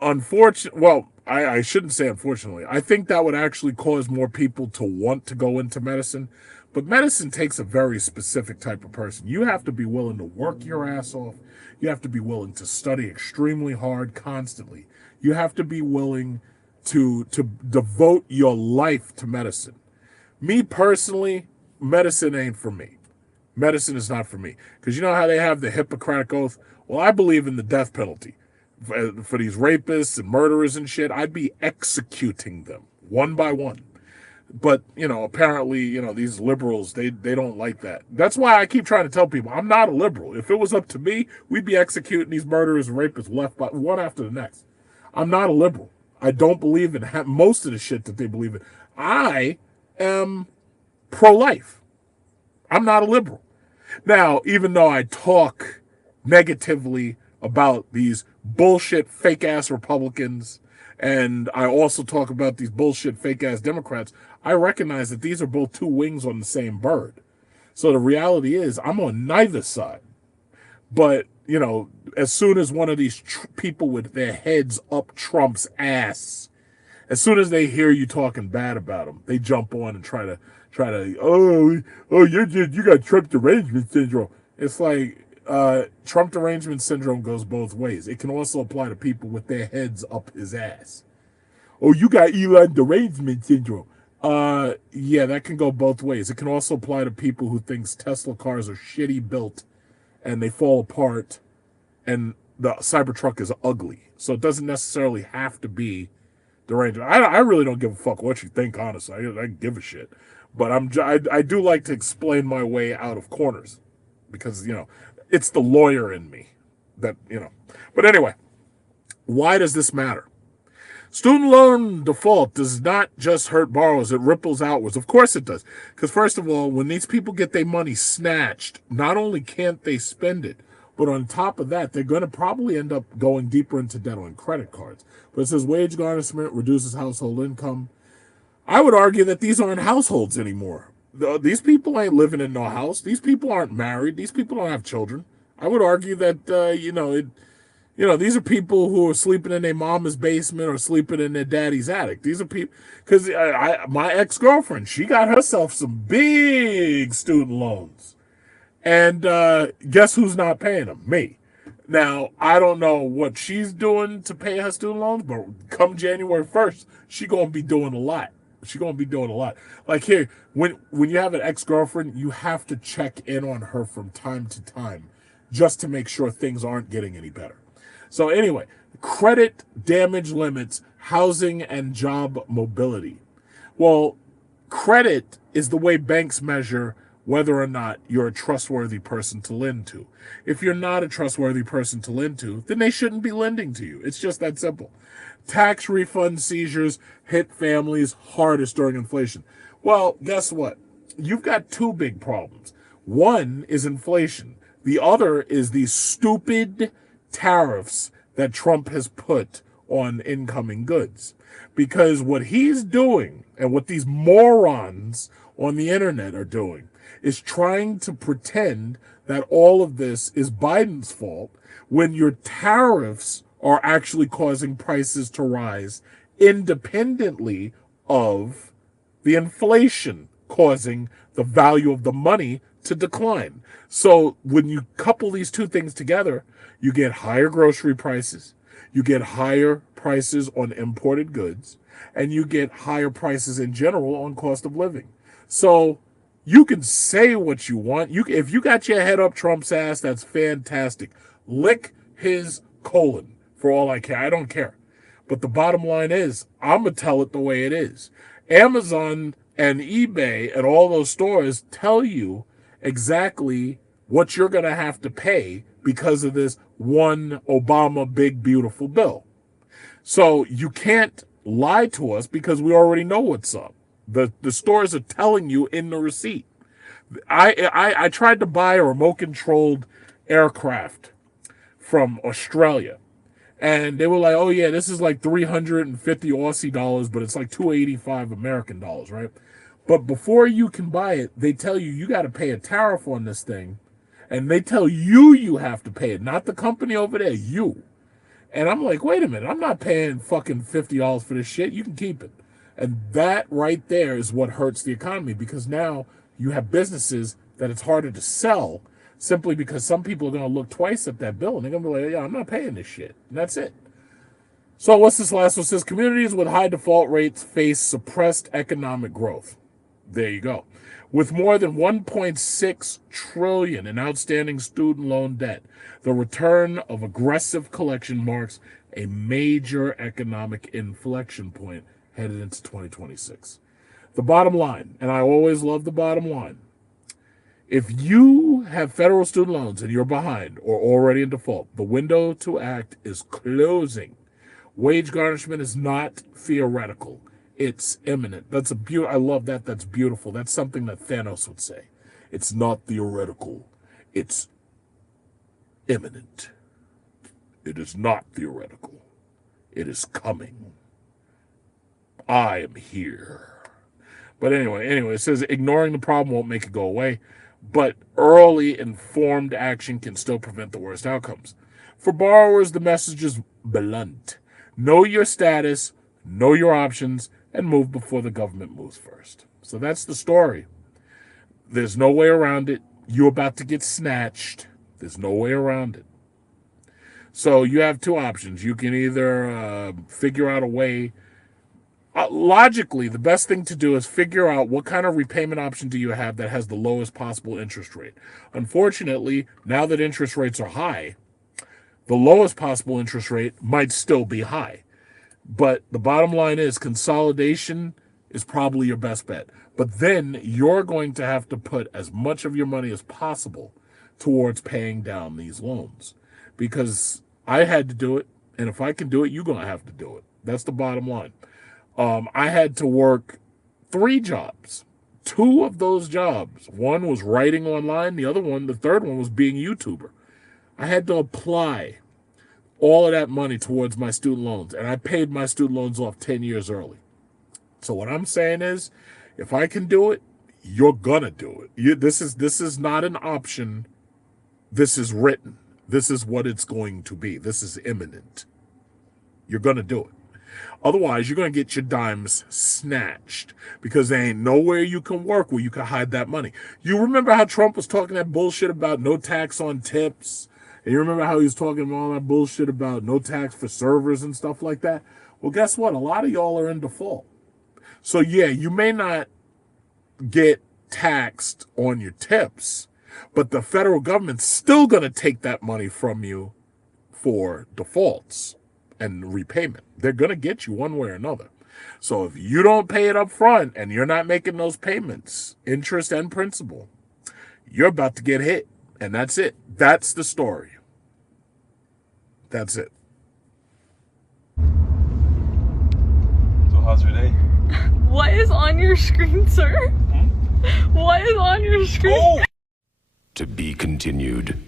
Well, I shouldn't say unfortunately. I think that would actually cause more people to want to go into medicine. But medicine takes a very specific type of person. You have to be willing to work your ass off. You have to be willing to study extremely hard constantly. You have to be willing to devote your life to medicine. Me personally, medicine ain't for me. Medicine is not for me. Because you know how they have the Hippocratic Oath? Well, I believe in the death penalty. For these rapists and murderers and shit, I'd be executing them one by one. But, apparently, these liberals, they don't like that. That's why I keep trying to tell people, I'm not a liberal. If it was up to me, we'd be executing these murderers and rapists left by one after the next. I'm not a liberal. I don't believe in most of the shit that they believe in. I am pro-life. I'm not a liberal. Now, even though I talk negatively about these bullshit fake-ass Republicans, and I also talk about these bullshit fake-ass Democrats, I recognize that these are both two wings on the same bird. So the reality is, I'm on neither side. But, as soon as one of these people with their heads up Trump's ass, as soon as they hear you talking bad about them, they jump on and try to, you got Trump derangement syndrome. It's like, Trump derangement syndrome goes both ways. It can also apply to people with their heads up his ass. Oh, you got Elon derangement syndrome. Yeah, that can go both ways. It can also apply to people who thinks Tesla cars are shitty built and they fall apart and the Cybertruck is ugly. So it doesn't necessarily have to be derangement. I really don't give a fuck what you think, honestly. I give a shit. But I do like to explain my way out of corners because, it's the lawyer in me that, But anyway, why does this matter? Student loan default does not just hurt borrowers, it ripples outwards. Of course it does. Because first of all, when these people get their money snatched, not only can't they spend it, but on top of that, they're going to probably end up going deeper into debt on credit cards. But it says wage garnishment reduces household income. I would argue that these aren't households anymore. These people ain't living in no house. These people aren't married. These people don't have children. I would argue that, these are people who are sleeping in their mama's basement or sleeping in their daddy's attic. These are people, because my ex-girlfriend, she got herself some big student loans. And guess who's not paying them? Me. Now, I don't know what she's doing to pay her student loans, but come January 1st, she going to be doing a lot. She's going to be doing a lot. Like here, when you have an ex-girlfriend, you have to check in on her from time to time just to make sure things aren't getting any better. So anyway, credit damage limits, housing, and job mobility. Well, credit is the way banks measure whether or not you're a trustworthy person to lend to. If you're not a trustworthy person to lend to, then they shouldn't be lending to you. It's just that simple. Tax refund seizures hit families hardest during inflation. Well, guess what? You've got two big problems. One is inflation. The other is these stupid tariffs that Trump has put on incoming goods. Because what he's doing and what these morons on the internet are doing is trying to pretend that all of this is Biden's fault when your tariffs are actually causing prices to rise independently of the inflation causing the value of the money to decline. So when you couple these two things together, you get higher grocery prices, you get higher prices on imported goods, and you get higher prices in general on cost of living. So you can say what you want. If you got your head up Trump's ass, that's fantastic. Lick his colon for all I care. I don't care. But the bottom line is, I'm going to tell it the way it is. Amazon and eBay and all those stores tell you exactly what you're going to have to pay because of this one Obama big beautiful bill. So you can't lie to us because we already know what's up. The stores are telling you in the receipt. I tried to buy a remote-controlled aircraft from Australia. And they were like, oh, yeah, this is like 350 Aussie dollars, but it's like 285 American dollars, right? But before you can buy it, they tell you got to pay a tariff on this thing. And they tell you have to pay it, not the company over there, you. And I'm like, wait a minute, I'm not paying fucking $50 for this shit. You can keep it. And that right there is what hurts the economy, because now you have businesses that it's harder to sell simply because some people are going to look twice at that bill and they're going to be like, yeah, I'm not paying this shit. And that's it. So what's this last one? It says communities with high default rates face suppressed economic growth. There you go. With more than $1.6 trillion in outstanding student loan debt, the return of aggressive collection marks a major economic inflection point headed into 2026. The bottom line, and I always love the bottom line, if you have federal student loans and you're behind or already in default, the window to act is closing. Wage garnishment is not theoretical. It's imminent. That's I love that. That's beautiful. That's something that Thanos would say. It's not theoretical. It's imminent. It is not theoretical. It is coming. I am here. But anyway, it says ignoring the problem won't make it go away, but early informed action can still prevent the worst outcomes. For borrowers, the message is blunt. Know your status, know your options, and move before the government moves first. So that's the story. There's no way around it. You're about to get snatched. There's no way around it. So you have two options. You can either figure out a way. Logically, the best thing to do is figure out what kind of repayment option do you have that has the lowest possible interest rate. Unfortunately, now that interest rates are high, the lowest possible interest rate might still be high. But the bottom line is consolidation is probably your best bet. But then you're going to have to put as much of your money as possible towards paying down these loans. Because I had to do it, and if I can do it, you're going to have to do it. That's the bottom line. I had to work 3 jobs. 2 of those jobs, one was writing online, the third one was being a YouTuber. I had to apply all of that money towards my student loans, and I paid my student loans off 10 years early. So what I'm saying is, if I can do it, you're gonna do it. This is not an option. This is written. This is what it's going to be. This is imminent. You're gonna do it. Otherwise, you're going to get your dimes snatched because there ain't nowhere you can work where you can hide that money. You remember how Trump was talking that bullshit about no tax on tips? And you remember how he was talking all that bullshit about no tax for servers and stuff like that? Well, guess what? A lot of y'all are in default. So, yeah, you may not get taxed on your tips, but the federal government's still going to take that money from you for defaults and repayment. They're going to get you one way or another. So if you don't pay it up front and you're not making those payments, interest and principal, you're about to get hit. And that's it. That's the story. That's it. So how's your day? What is on your screen, sir? What is on your screen? To be continued.